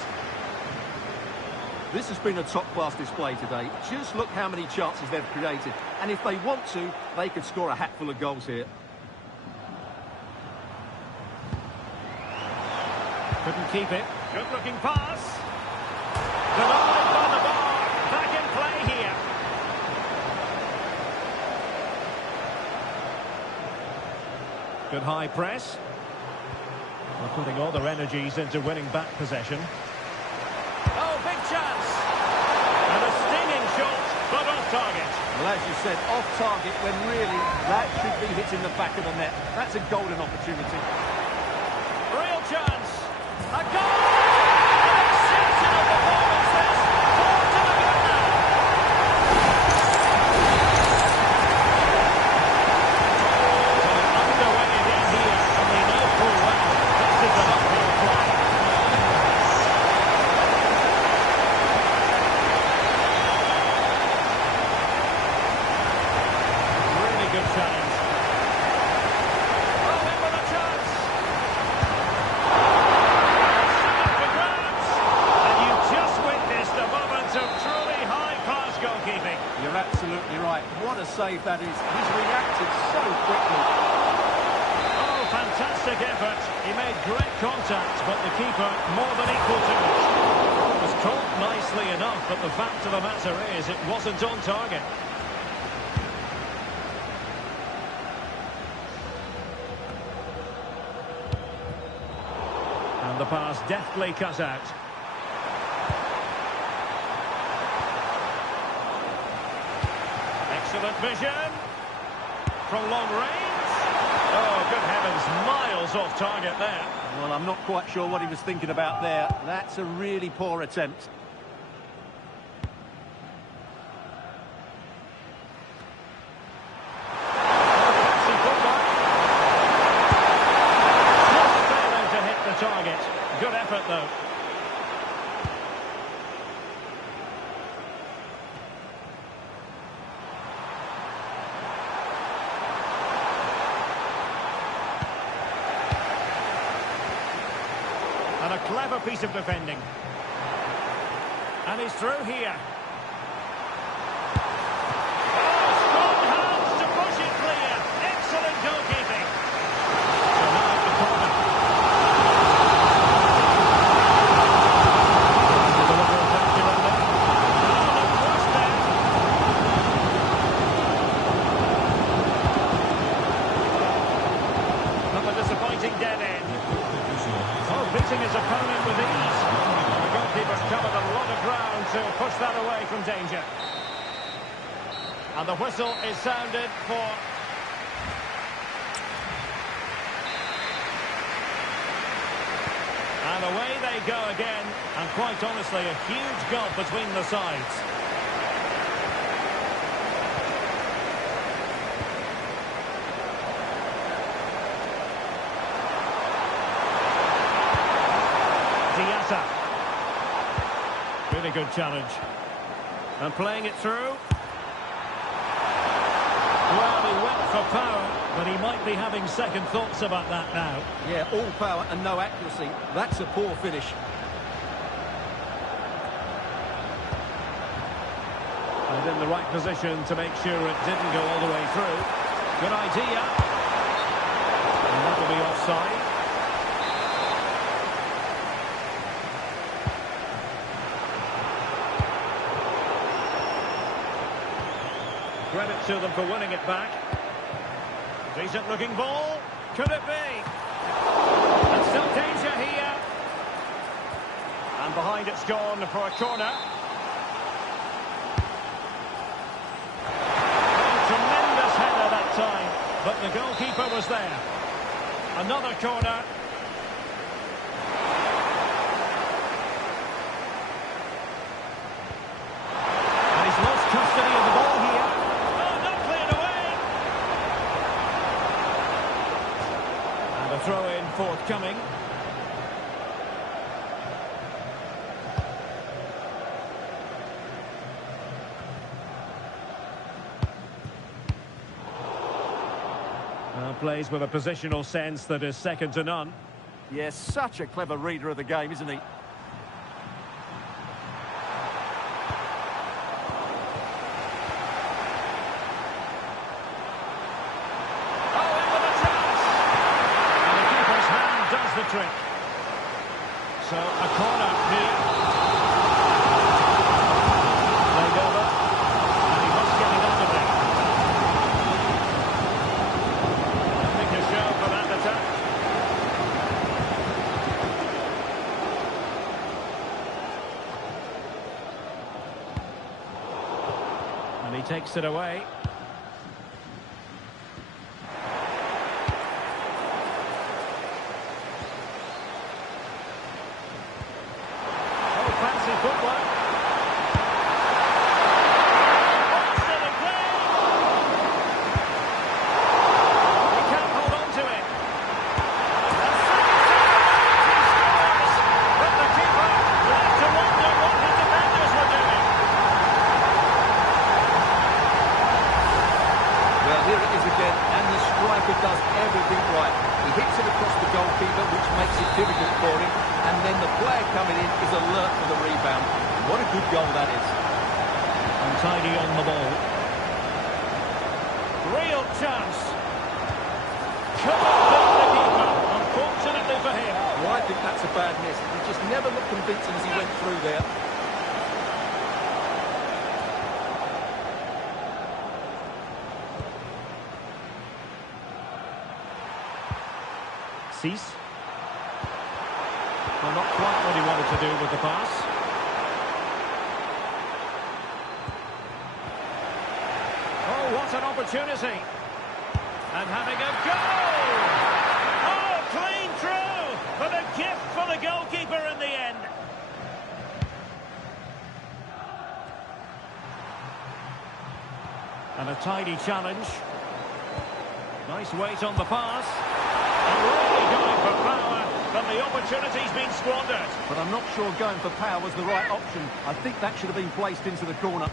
This has been a top-class display today. Just look how many chances they've created. And if they want to, they could score a hatful of goals here. Couldn't keep it. Good-looking pass. Denied by the bar. Back in play here. Good high press. They're putting all their energies into winning back possession. Oh, big chance. And a stinging shot, but off target. Well, as you said, off target when really that should be hitting the back of the net. That's a golden opportunity. Real chance. A goal! An exceptional performance this. 4 to the good now. So underway again here, and they know full well this is an uphill play. Really good challenge. Oh, in with a chance. Goalkeeping. You're absolutely right. What a save that is. He's reacted so quickly. Oh, fantastic effort. He made great contact, but the keeper more than equal to it. It was caught nicely enough, but the fact of the matter is it wasn't on target. And the pass deftly cut out. Excellent vision from long range. Oh, good heavens, miles off target there. Well, I'm not quite sure what he was thinking about there. That's a really poor attempt. Just failing to hit the target. Good effort, though. And a clever piece of defending. And he's through here. Oh, strong hands to push it clear. Excellent goalkeeping. So now at the corner. Deliberate danger on there. Oh, no cross there. Not a disappointing dead end. Beating his opponent with ease. The goalkeeper's covered a lot of ground to push that away from danger. And the whistle is sounded for... And away they go again. And quite honestly, a huge gulf between the sides. Really good challenge. And playing it through. Well, he went for power, but he might be having second thoughts about that now. Yeah, all power and no accuracy. That's a poor finish. And in the right position to make sure it didn't go all the way through. Good idea. And that'll be offside. Credit to them for winning it back. Decent looking ball. Could it be? And still danger here. And behind it's gone for a corner. Oh, tremendous header that time. But the goalkeeper was there. Another corner. And he's lost custody of the ball here. Throw-in forthcoming. plays with a positional sense that is second to none. Yes, such a clever reader of the game, isn't he? The trick. So a corner here. Played over. And he must get it out of there. Nothing to show for that attack. And he takes it away. Football. Still in play. He can't hold on to it. But the keeper left to wonder what his defenders were doing. Well, here it is again, and the striker does everything right. He hits it across the goalkeeper, which makes it difficult for him. And then the player coming in is alert for the rebound. What a good goal that is. Untidy on the ball. Real chance. Couldn't beat the keeper, unfortunately for him. Well, I think that's a bad miss. He just never looked convincing as he went through there. Cease. Well, not quite what he wanted to do with the pass. Oh, what an opportunity. And having a goal! Oh, clean through! But a gift for the goalkeeper in the end. And a tidy challenge. Nice weight on the pass. And really going for power. But the opportunity's been squandered. But I'm not sure going for power was the right option. I think that should have been placed into the corner.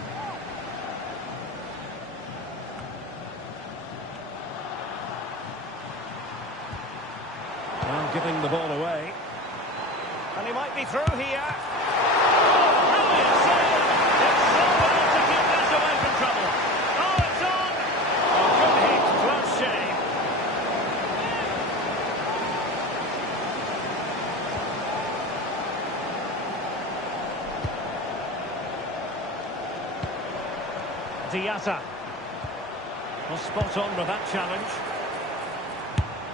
Now giving the ball away. And he might be through here. Oh, brilliant save! It's so well to keep this away from trouble. Oh, it's on! Oh, good hit, close shave. Diatta. Well, spot on with that challenge.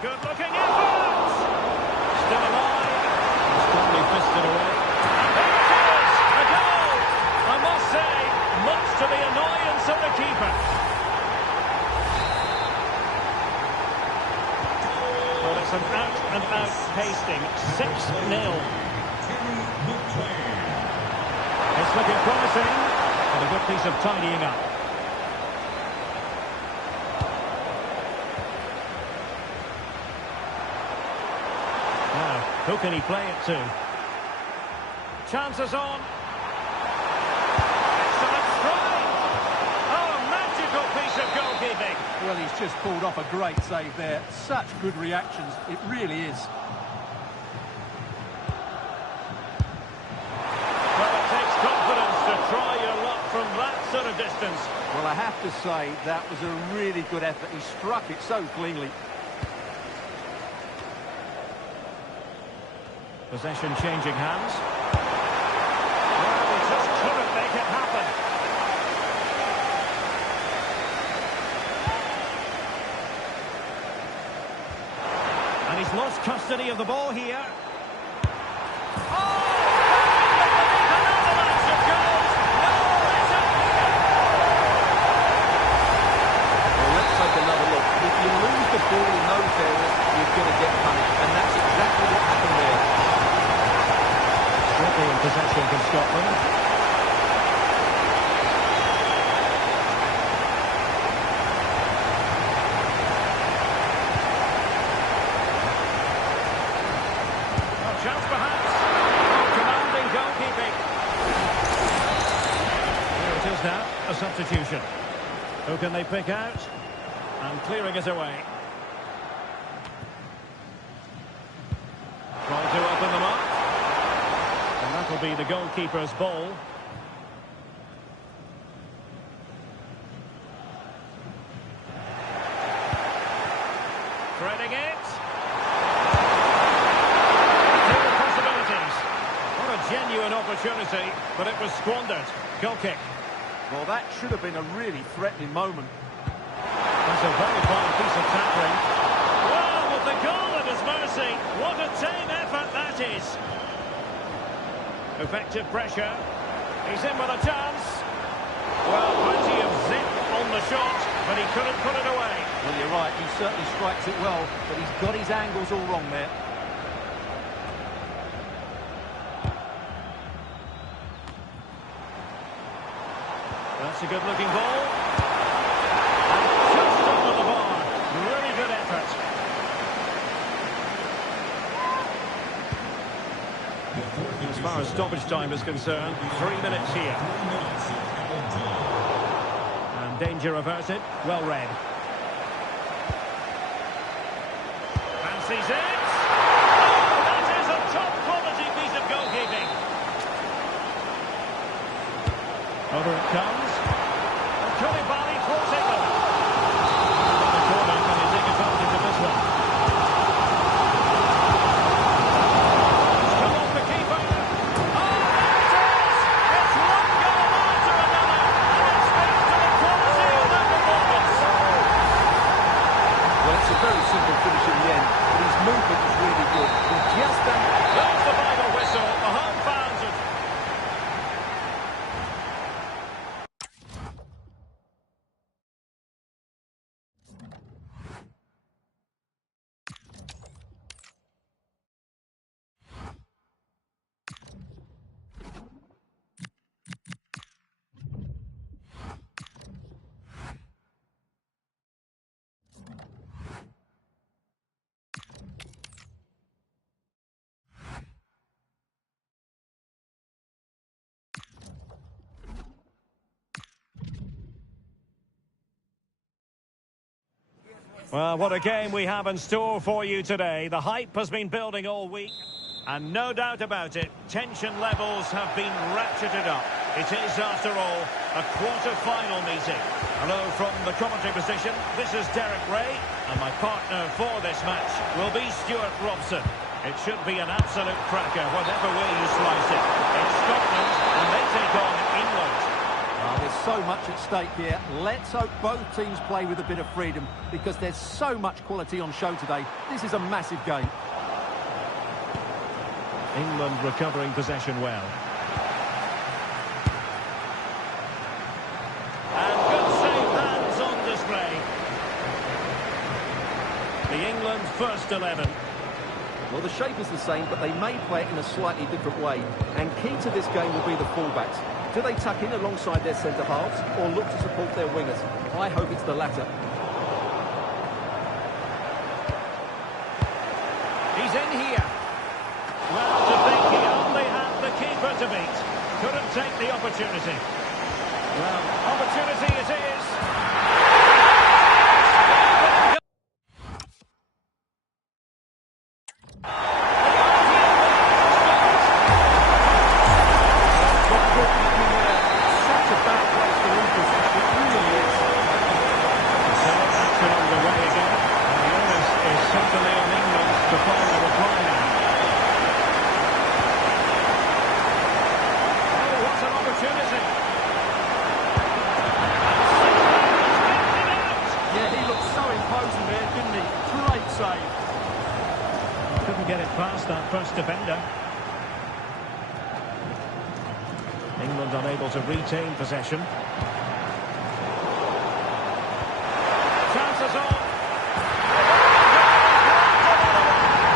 Good looking effort! Still alive. Strongly fisted away. There it is! A goal! I must say, much to the annoyance of the keeper. Well, it's an out-and-out pasting. 6-0. It's looking promising. And a good piece of tidying up. Who can he play it to? Chances on. Excellent strike. Oh, a magical piece of goalkeeping. Well, he's just pulled off a great save there. Such good reactions. It really is. Well, it takes confidence to try your luck from that sort of distance. Well, I have to say, that was a really good effort. He struck it so cleanly. Possession changing hands. Well, he just couldn't make it happen. And he's lost custody of the ball here. Oh! Another match of goals! No, it's up here! Well, let's take another look. If you lose the ball in those areas, you're going to get punished. And that's exactly what happened there. In possession from Scotland. Oh, chance perhaps. Commanding goalkeeping. Here it is now, a substitution. Who can they pick out? And clearing it away. be the goalkeeper's ball. Threading it. Two possibilities. What a genuine opportunity, but it was squandered. Goal kick. Well, that should have been a really threatening moment. That's a very fine piece of tackling. Well, with the goal at his mercy, what a tame effort that is. Effective pressure. He's in with a chance. Well, plenty of zip on the shot, but he couldn't put it away. Well, you're right, he certainly strikes it well, but he's got his angles all wrong there. That's a good-looking ball. And just over the bar. Really good effort. As far as stoppage time is concerned, 3 minutes here. And danger averted. Well read. Fancies it. Oh, that is a top-quality piece of goalkeeping. Over it comes. Koulibaly throws it over. The corner, can he take advantage of this one? Come off the keeper. Oh, there it is! It's one goal after another, and it speaks to the quality of that performance. Well, it's a very simple finish in the end, but his movement was really good. He just done... There's the final whistle. The home fans are... Well, what a game we have in store for you today. The hype has been building all week. And no doubt about it, tension levels have been ratcheted up. It is, after all, a quarter-final meeting. Hello from the commentary position. This is Derek Ray, and my partner for this match will be Stuart Robson. It should be an absolute cracker, whatever way you slice it. It's Scotland, and they take on England. There's so much at stake here. Let's hope both teams play with a bit of freedom, because there's so much quality on show today. This is a massive game. England recovering possession well. And good save hands on display. The England first 11. Well, the shape is the same, but they may play it in a slightly different way. And key to this game will be the fullbacks. Do they tuck in alongside their centre-halves or look to support their wingers? I hope it's the latter. He's in here. Well, to think he only had the keeper to beat. Couldn't take the opportunity. Well, opportunity it is. Couldn't get it past that first defender. England unable to retain possession. Chances on.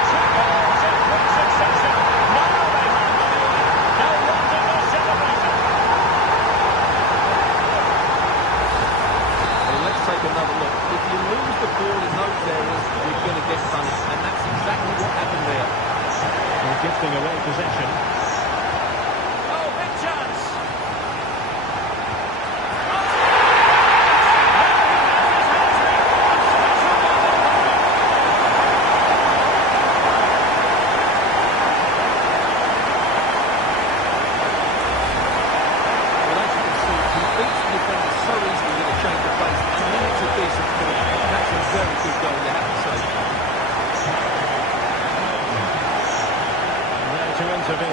Two goals in quick succession. Now they have the lead. No wonder they're celebrating. Well, let's take another look. If you lose the ball in those areas, you're going to get punished, and that's exactly what happened there. They're gifting away possession. Oh, big chance! intervene.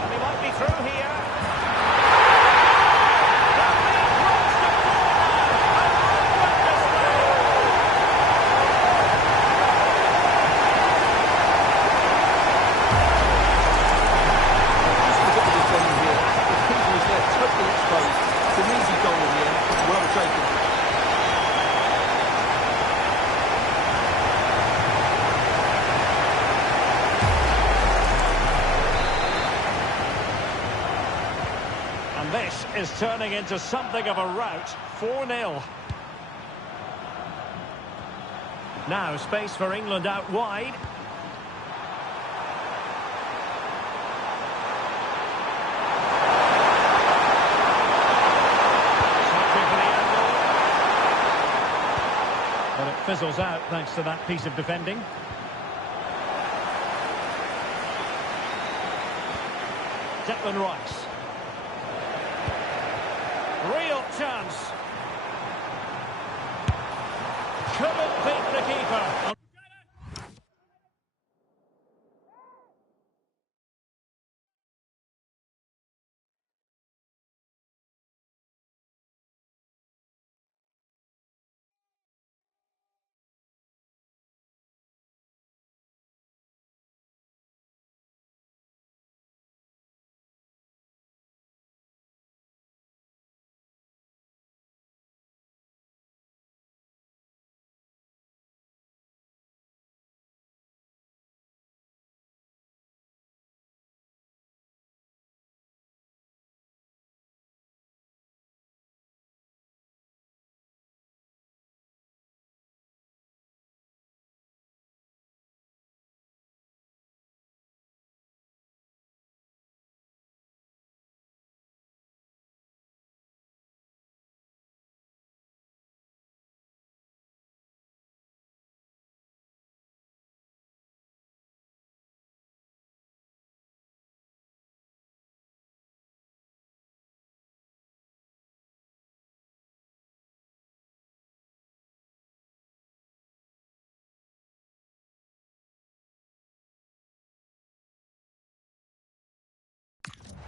And he might be through here. The lead grows to 4 now. A brilliant display. Just look at the defending here. The keeper is left totally exposed. It's an easy goal in the end. Well taken. And this is turning into something of a rout. 4-0. Now space for England out wide. But it fizzles out thanks to that piece of defending. Declan Rice. Real chance. Couldn't beat the keeper.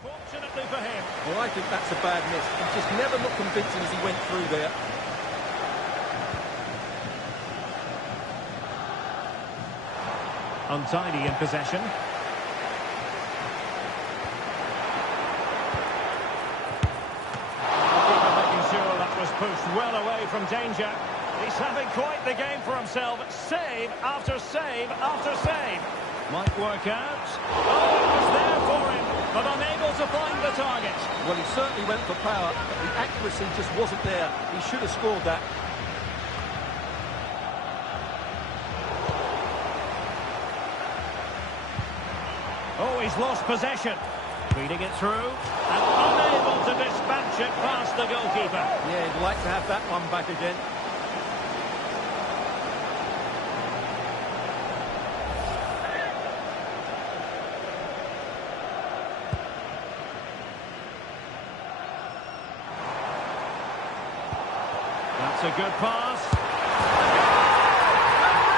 Fortunately for him. Well, I think that's a bad miss. He just never looked convincing as he went through there. Untidy in possession. Keeper making sure that was pushed well away from danger. He's having quite the game for himself. Save after save after save. Might work out. Oh, it was there for him, but unable to find the target. Well, he certainly went for power, but the accuracy just wasn't there. He should have scored that. Oh, he's lost possession. Feeding it through, and unable to dispatch it past the goalkeeper. Yeah, he'd like to have that one back again. That's a good pass. They're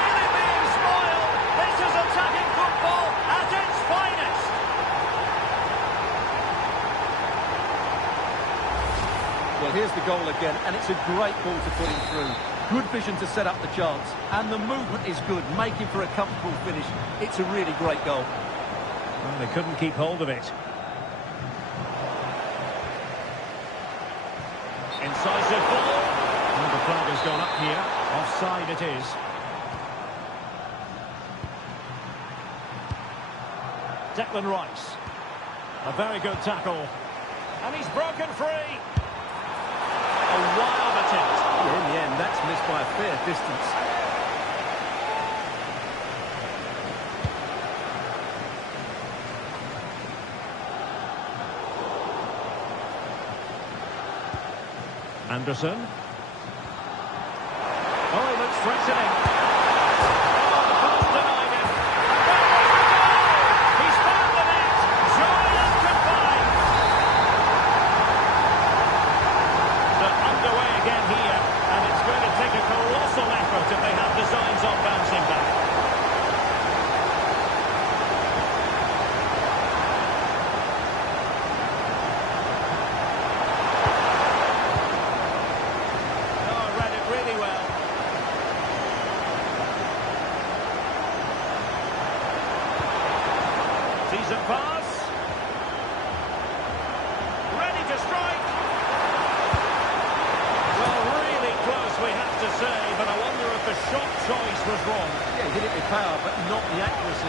really being spoiled. This is attacking football at its finest. Well, here's the goal again, and it's a great ball to put him through. Good vision to set up the chance, and the movement is good, making for a comfortable finish. It's a really great goal. Well, they couldn't keep hold of it. Incisive ball. Well, the flag has gone up here. Offside it is. Declan Rice. A very good tackle. And he's broken free. A wild attempt. Yeah, in the end, that's missed by a fair distance. Anderson. Oh, it looks threatening. Oh, the pass denied him. He's found the net. Joy unconfined. They're underway again here, and it's going to take a colossal effort if they have designs shot choice was wrong. Yeah, he hit it with power, but not the accuracy.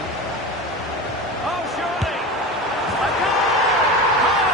Oh, surely! A goal! Oh,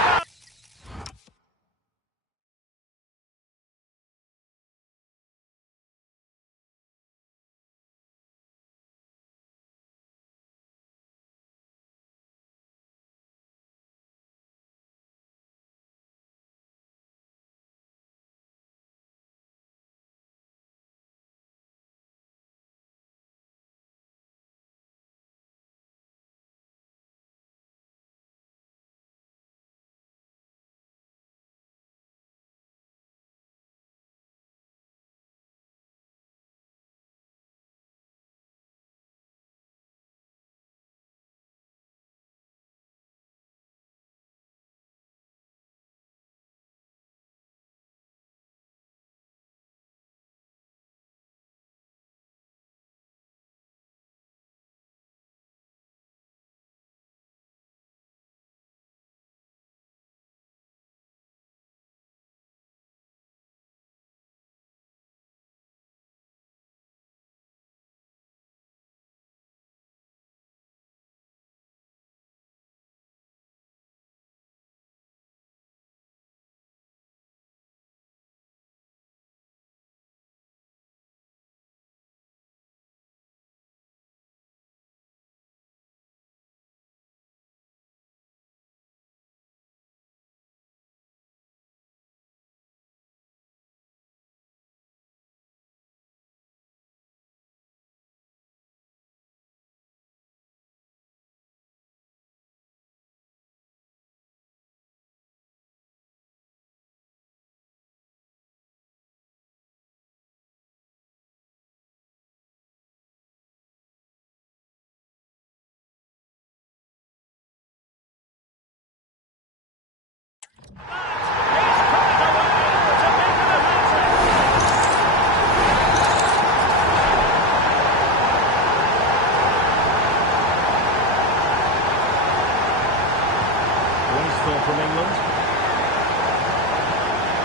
Wasteful from England.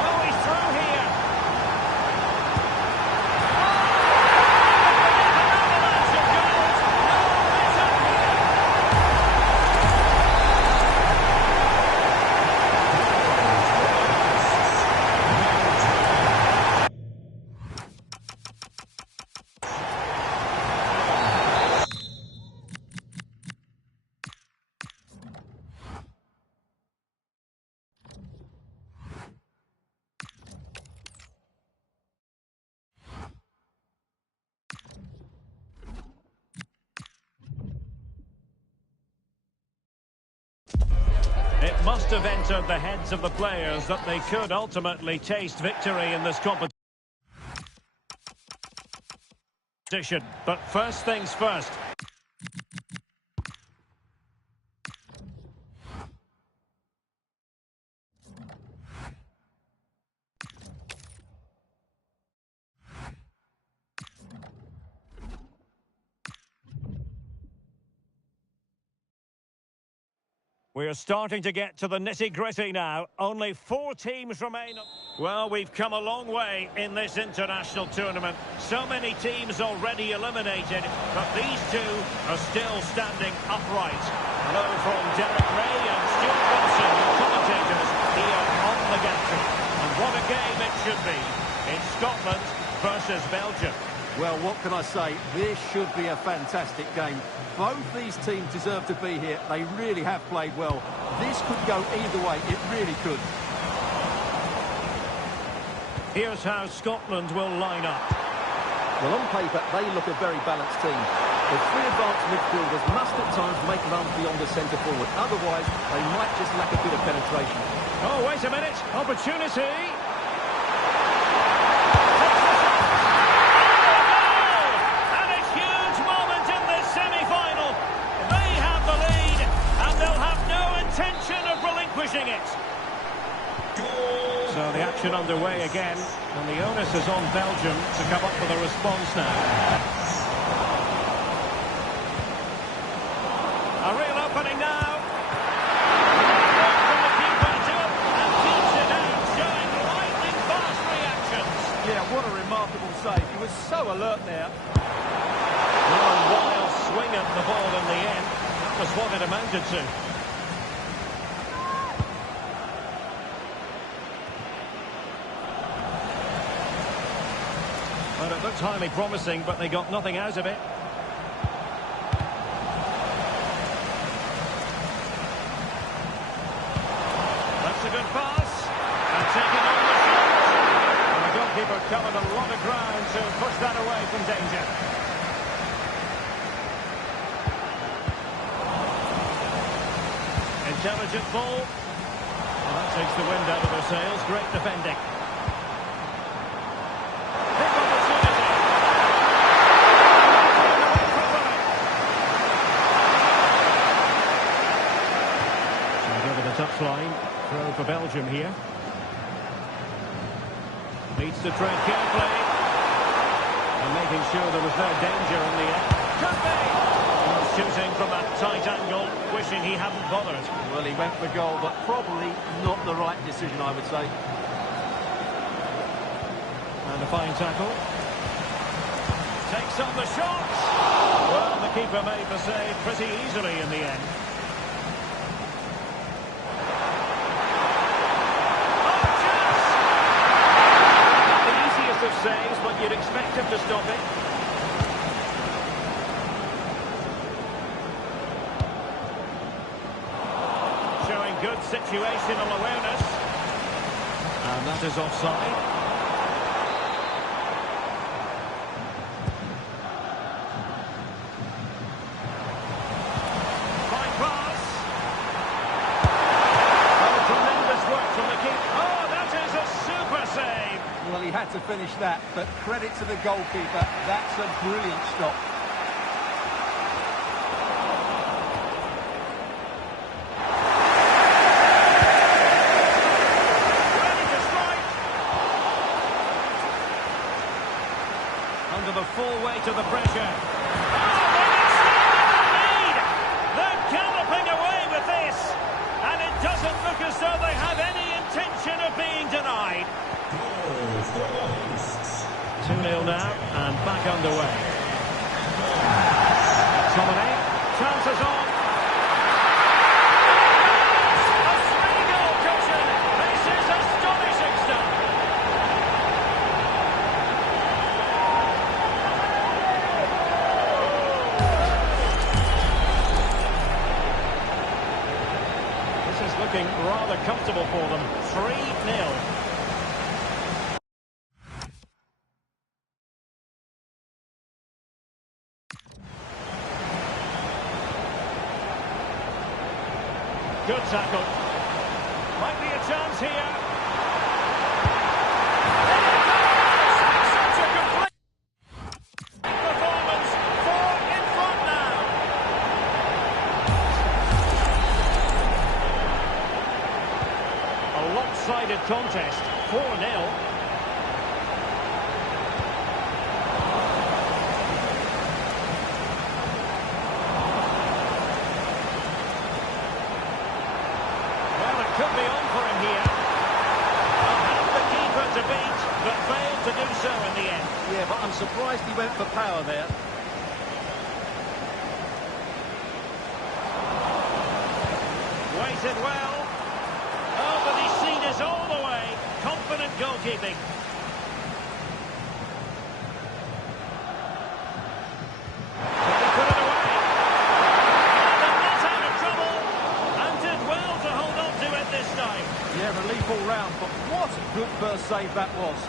oh, he's through here! It must have entered the heads of the players that they could ultimately taste victory in this competition. But first things first. We're starting to get to the nitty-gritty now. Only 4 teams remain. Well, we've come a long way in this international tournament. So many teams already eliminated, but these two are still standing upright. Hello from Derek Ray and Stuart Wilson, your commentators, here on the gantry. And what a game it should be. It's Scotland versus Belgium. Well, what can I say? This should be a fantastic game. Both these teams deserve to be here. They really have played well. This could go either way. It really could. Here's how Scotland will line up. Well, on paper, they look a very balanced team. The 3 advanced midfielders must at times make runs beyond the centre forward. Otherwise, they might just lack a bit of penetration. Oh, wait a minute. Opportunity. It. So the action underway again, and the onus is on Belgium to come up with a response now. A real opening now. From the keeper to and keeps it out, showing lightning fast reactions. Yeah, what a remarkable save. He was so alert there. Well, a wild swing at the ball in the end. That was what it amounted to. Well, it looked highly promising, but they got nothing out of it. That's a good pass. And taking on the shot. And the goalkeeper covered a lot of ground to push that away from danger. Intelligent ball. Well, that takes the wind out of their sails. Great defending. Big opportunity. So over the touchline. Throw for Belgium here. Needs to tread carefully. And making sure there was no danger in the end. Could be! Shooting from that tight angle, wishing he hadn't bothered. Well, he went for goal, but probably not the right decision, I would say. And a fine tackle. Takes on the shot. Well, the keeper made the save pretty easily in the end. Oh, chance! Not the easiest of saves, but you'd expect him to stop it. Showing good situational awareness. And that is offside. Fine pass. Oh, tremendous work from the keeper. Oh, that is a super save. Well, he had to finish that, but credit to the goalkeeper. That's a brilliant stop. Under the full weight of the pressure. Oh, they've extended the lead! They're galloping away with this! And it doesn't look as though they have any intention of being denied. 2-0 now, and back underway. Tomine, chances on. A three-goal cushion! This is astonishing stuff! Looking rather comfortable for them. 3-0. Good tackle. Might be a chance here. Such a complete performance. 4 in front now. A lopsided contest, 4-0. Well, it could be on for him here. Had the keeper to beat, but failed to do so in the end. Yeah, but I'm surprised he went for power there. Waited well. Oh, but he's seen us all the way. Confident goalkeeping. Can he put it away? And they're not out of trouble. And did well to hold on to it this time. Yeah, relief all round, but what a good first save that was.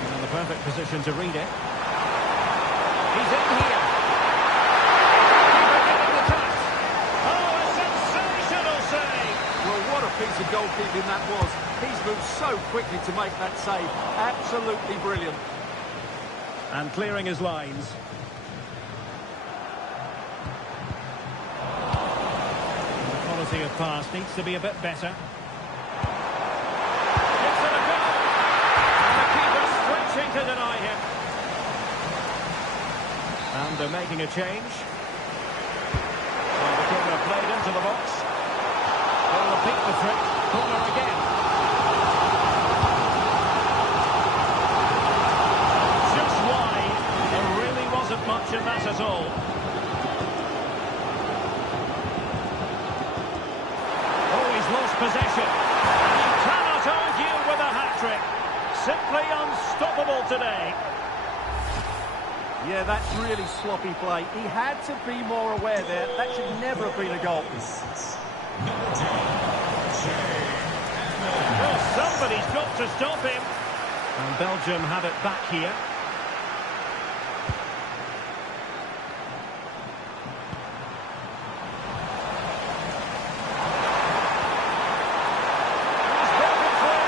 He's in the perfect position to read it. He's in here. Keeper getting the touch. Oh, a sensational save. Well, what a piece of goalkeeping that was. He's moved so quickly to make that save. Absolutely brilliant. And clearing his lines. The quality of pass needs to be a bit better. Gives it a go. And the keeper stretching to deny him. And they're making a change. Well, the corner played into the box. They'll repeat the trick. Corner again. us all. Oh, he's lost possession. And you cannot argue with a hat-trick. Simply unstoppable today. Yeah, that's really sloppy play. He had to be more aware there. That should never have been a goal. Well, somebody's got to stop him. And Belgium have it back here. He's broken free.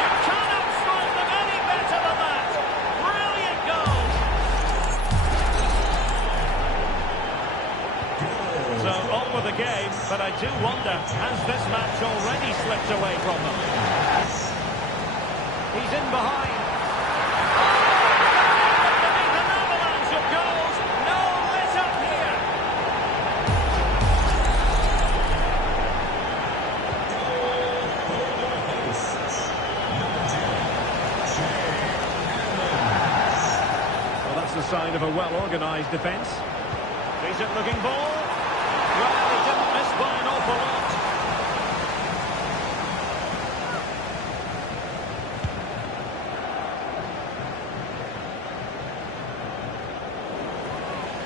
You cannot find them any better than that. Brilliant goal. So on with the game, but I do wonder, has this match already slipped away from them? He's in behind. Beneath an avalanche of goals. No let up here. Well, that's the sign of a well-organised defence. Decent-looking ball. Well, he didn't miss by an awful lot.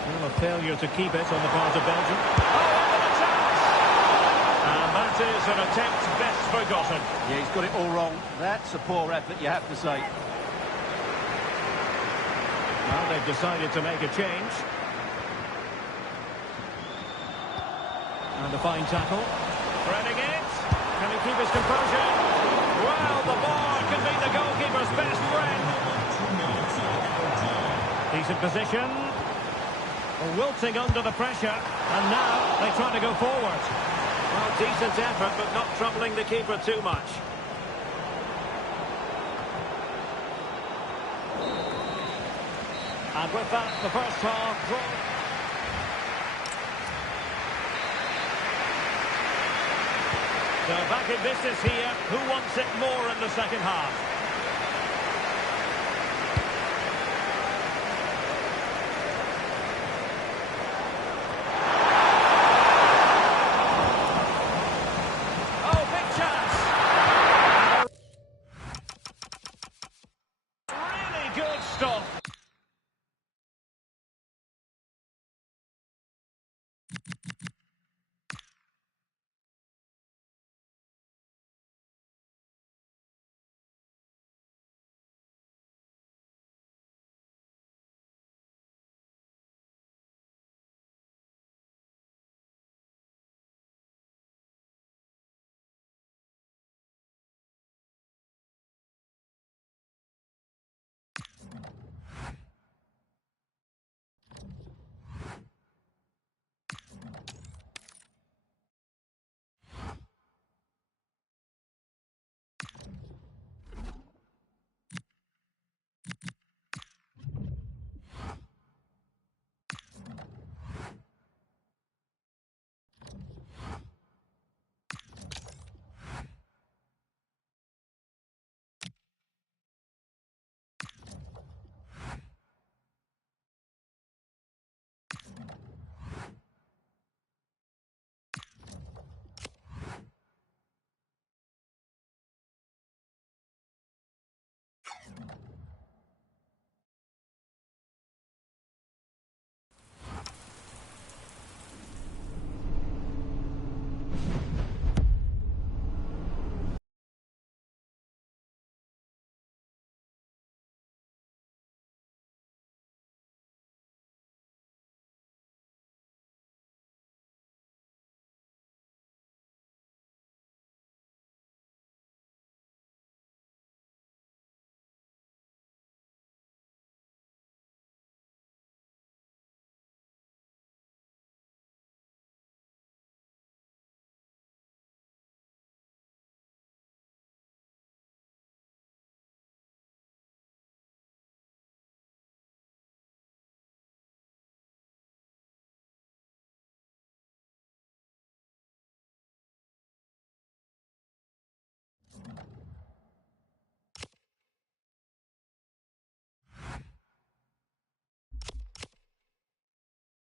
Well, a failure to keep it on the part of Belgium. Oh, and an chance! And that is an attempt best forgotten. Yeah, he's got it all wrong. That's a poor effort, you have to say. Well, they've decided to make a change. And a fine tackle. Threading it. Can he keep his composure? Well, the bar can be the goalkeeper's best friend. Decent position. Wilting under the pressure. And now they try to go forward. Well, decent effort, but not troubling the keeper too much. And with that, the first half drawn. So back in business here. Who wants it more in the second half?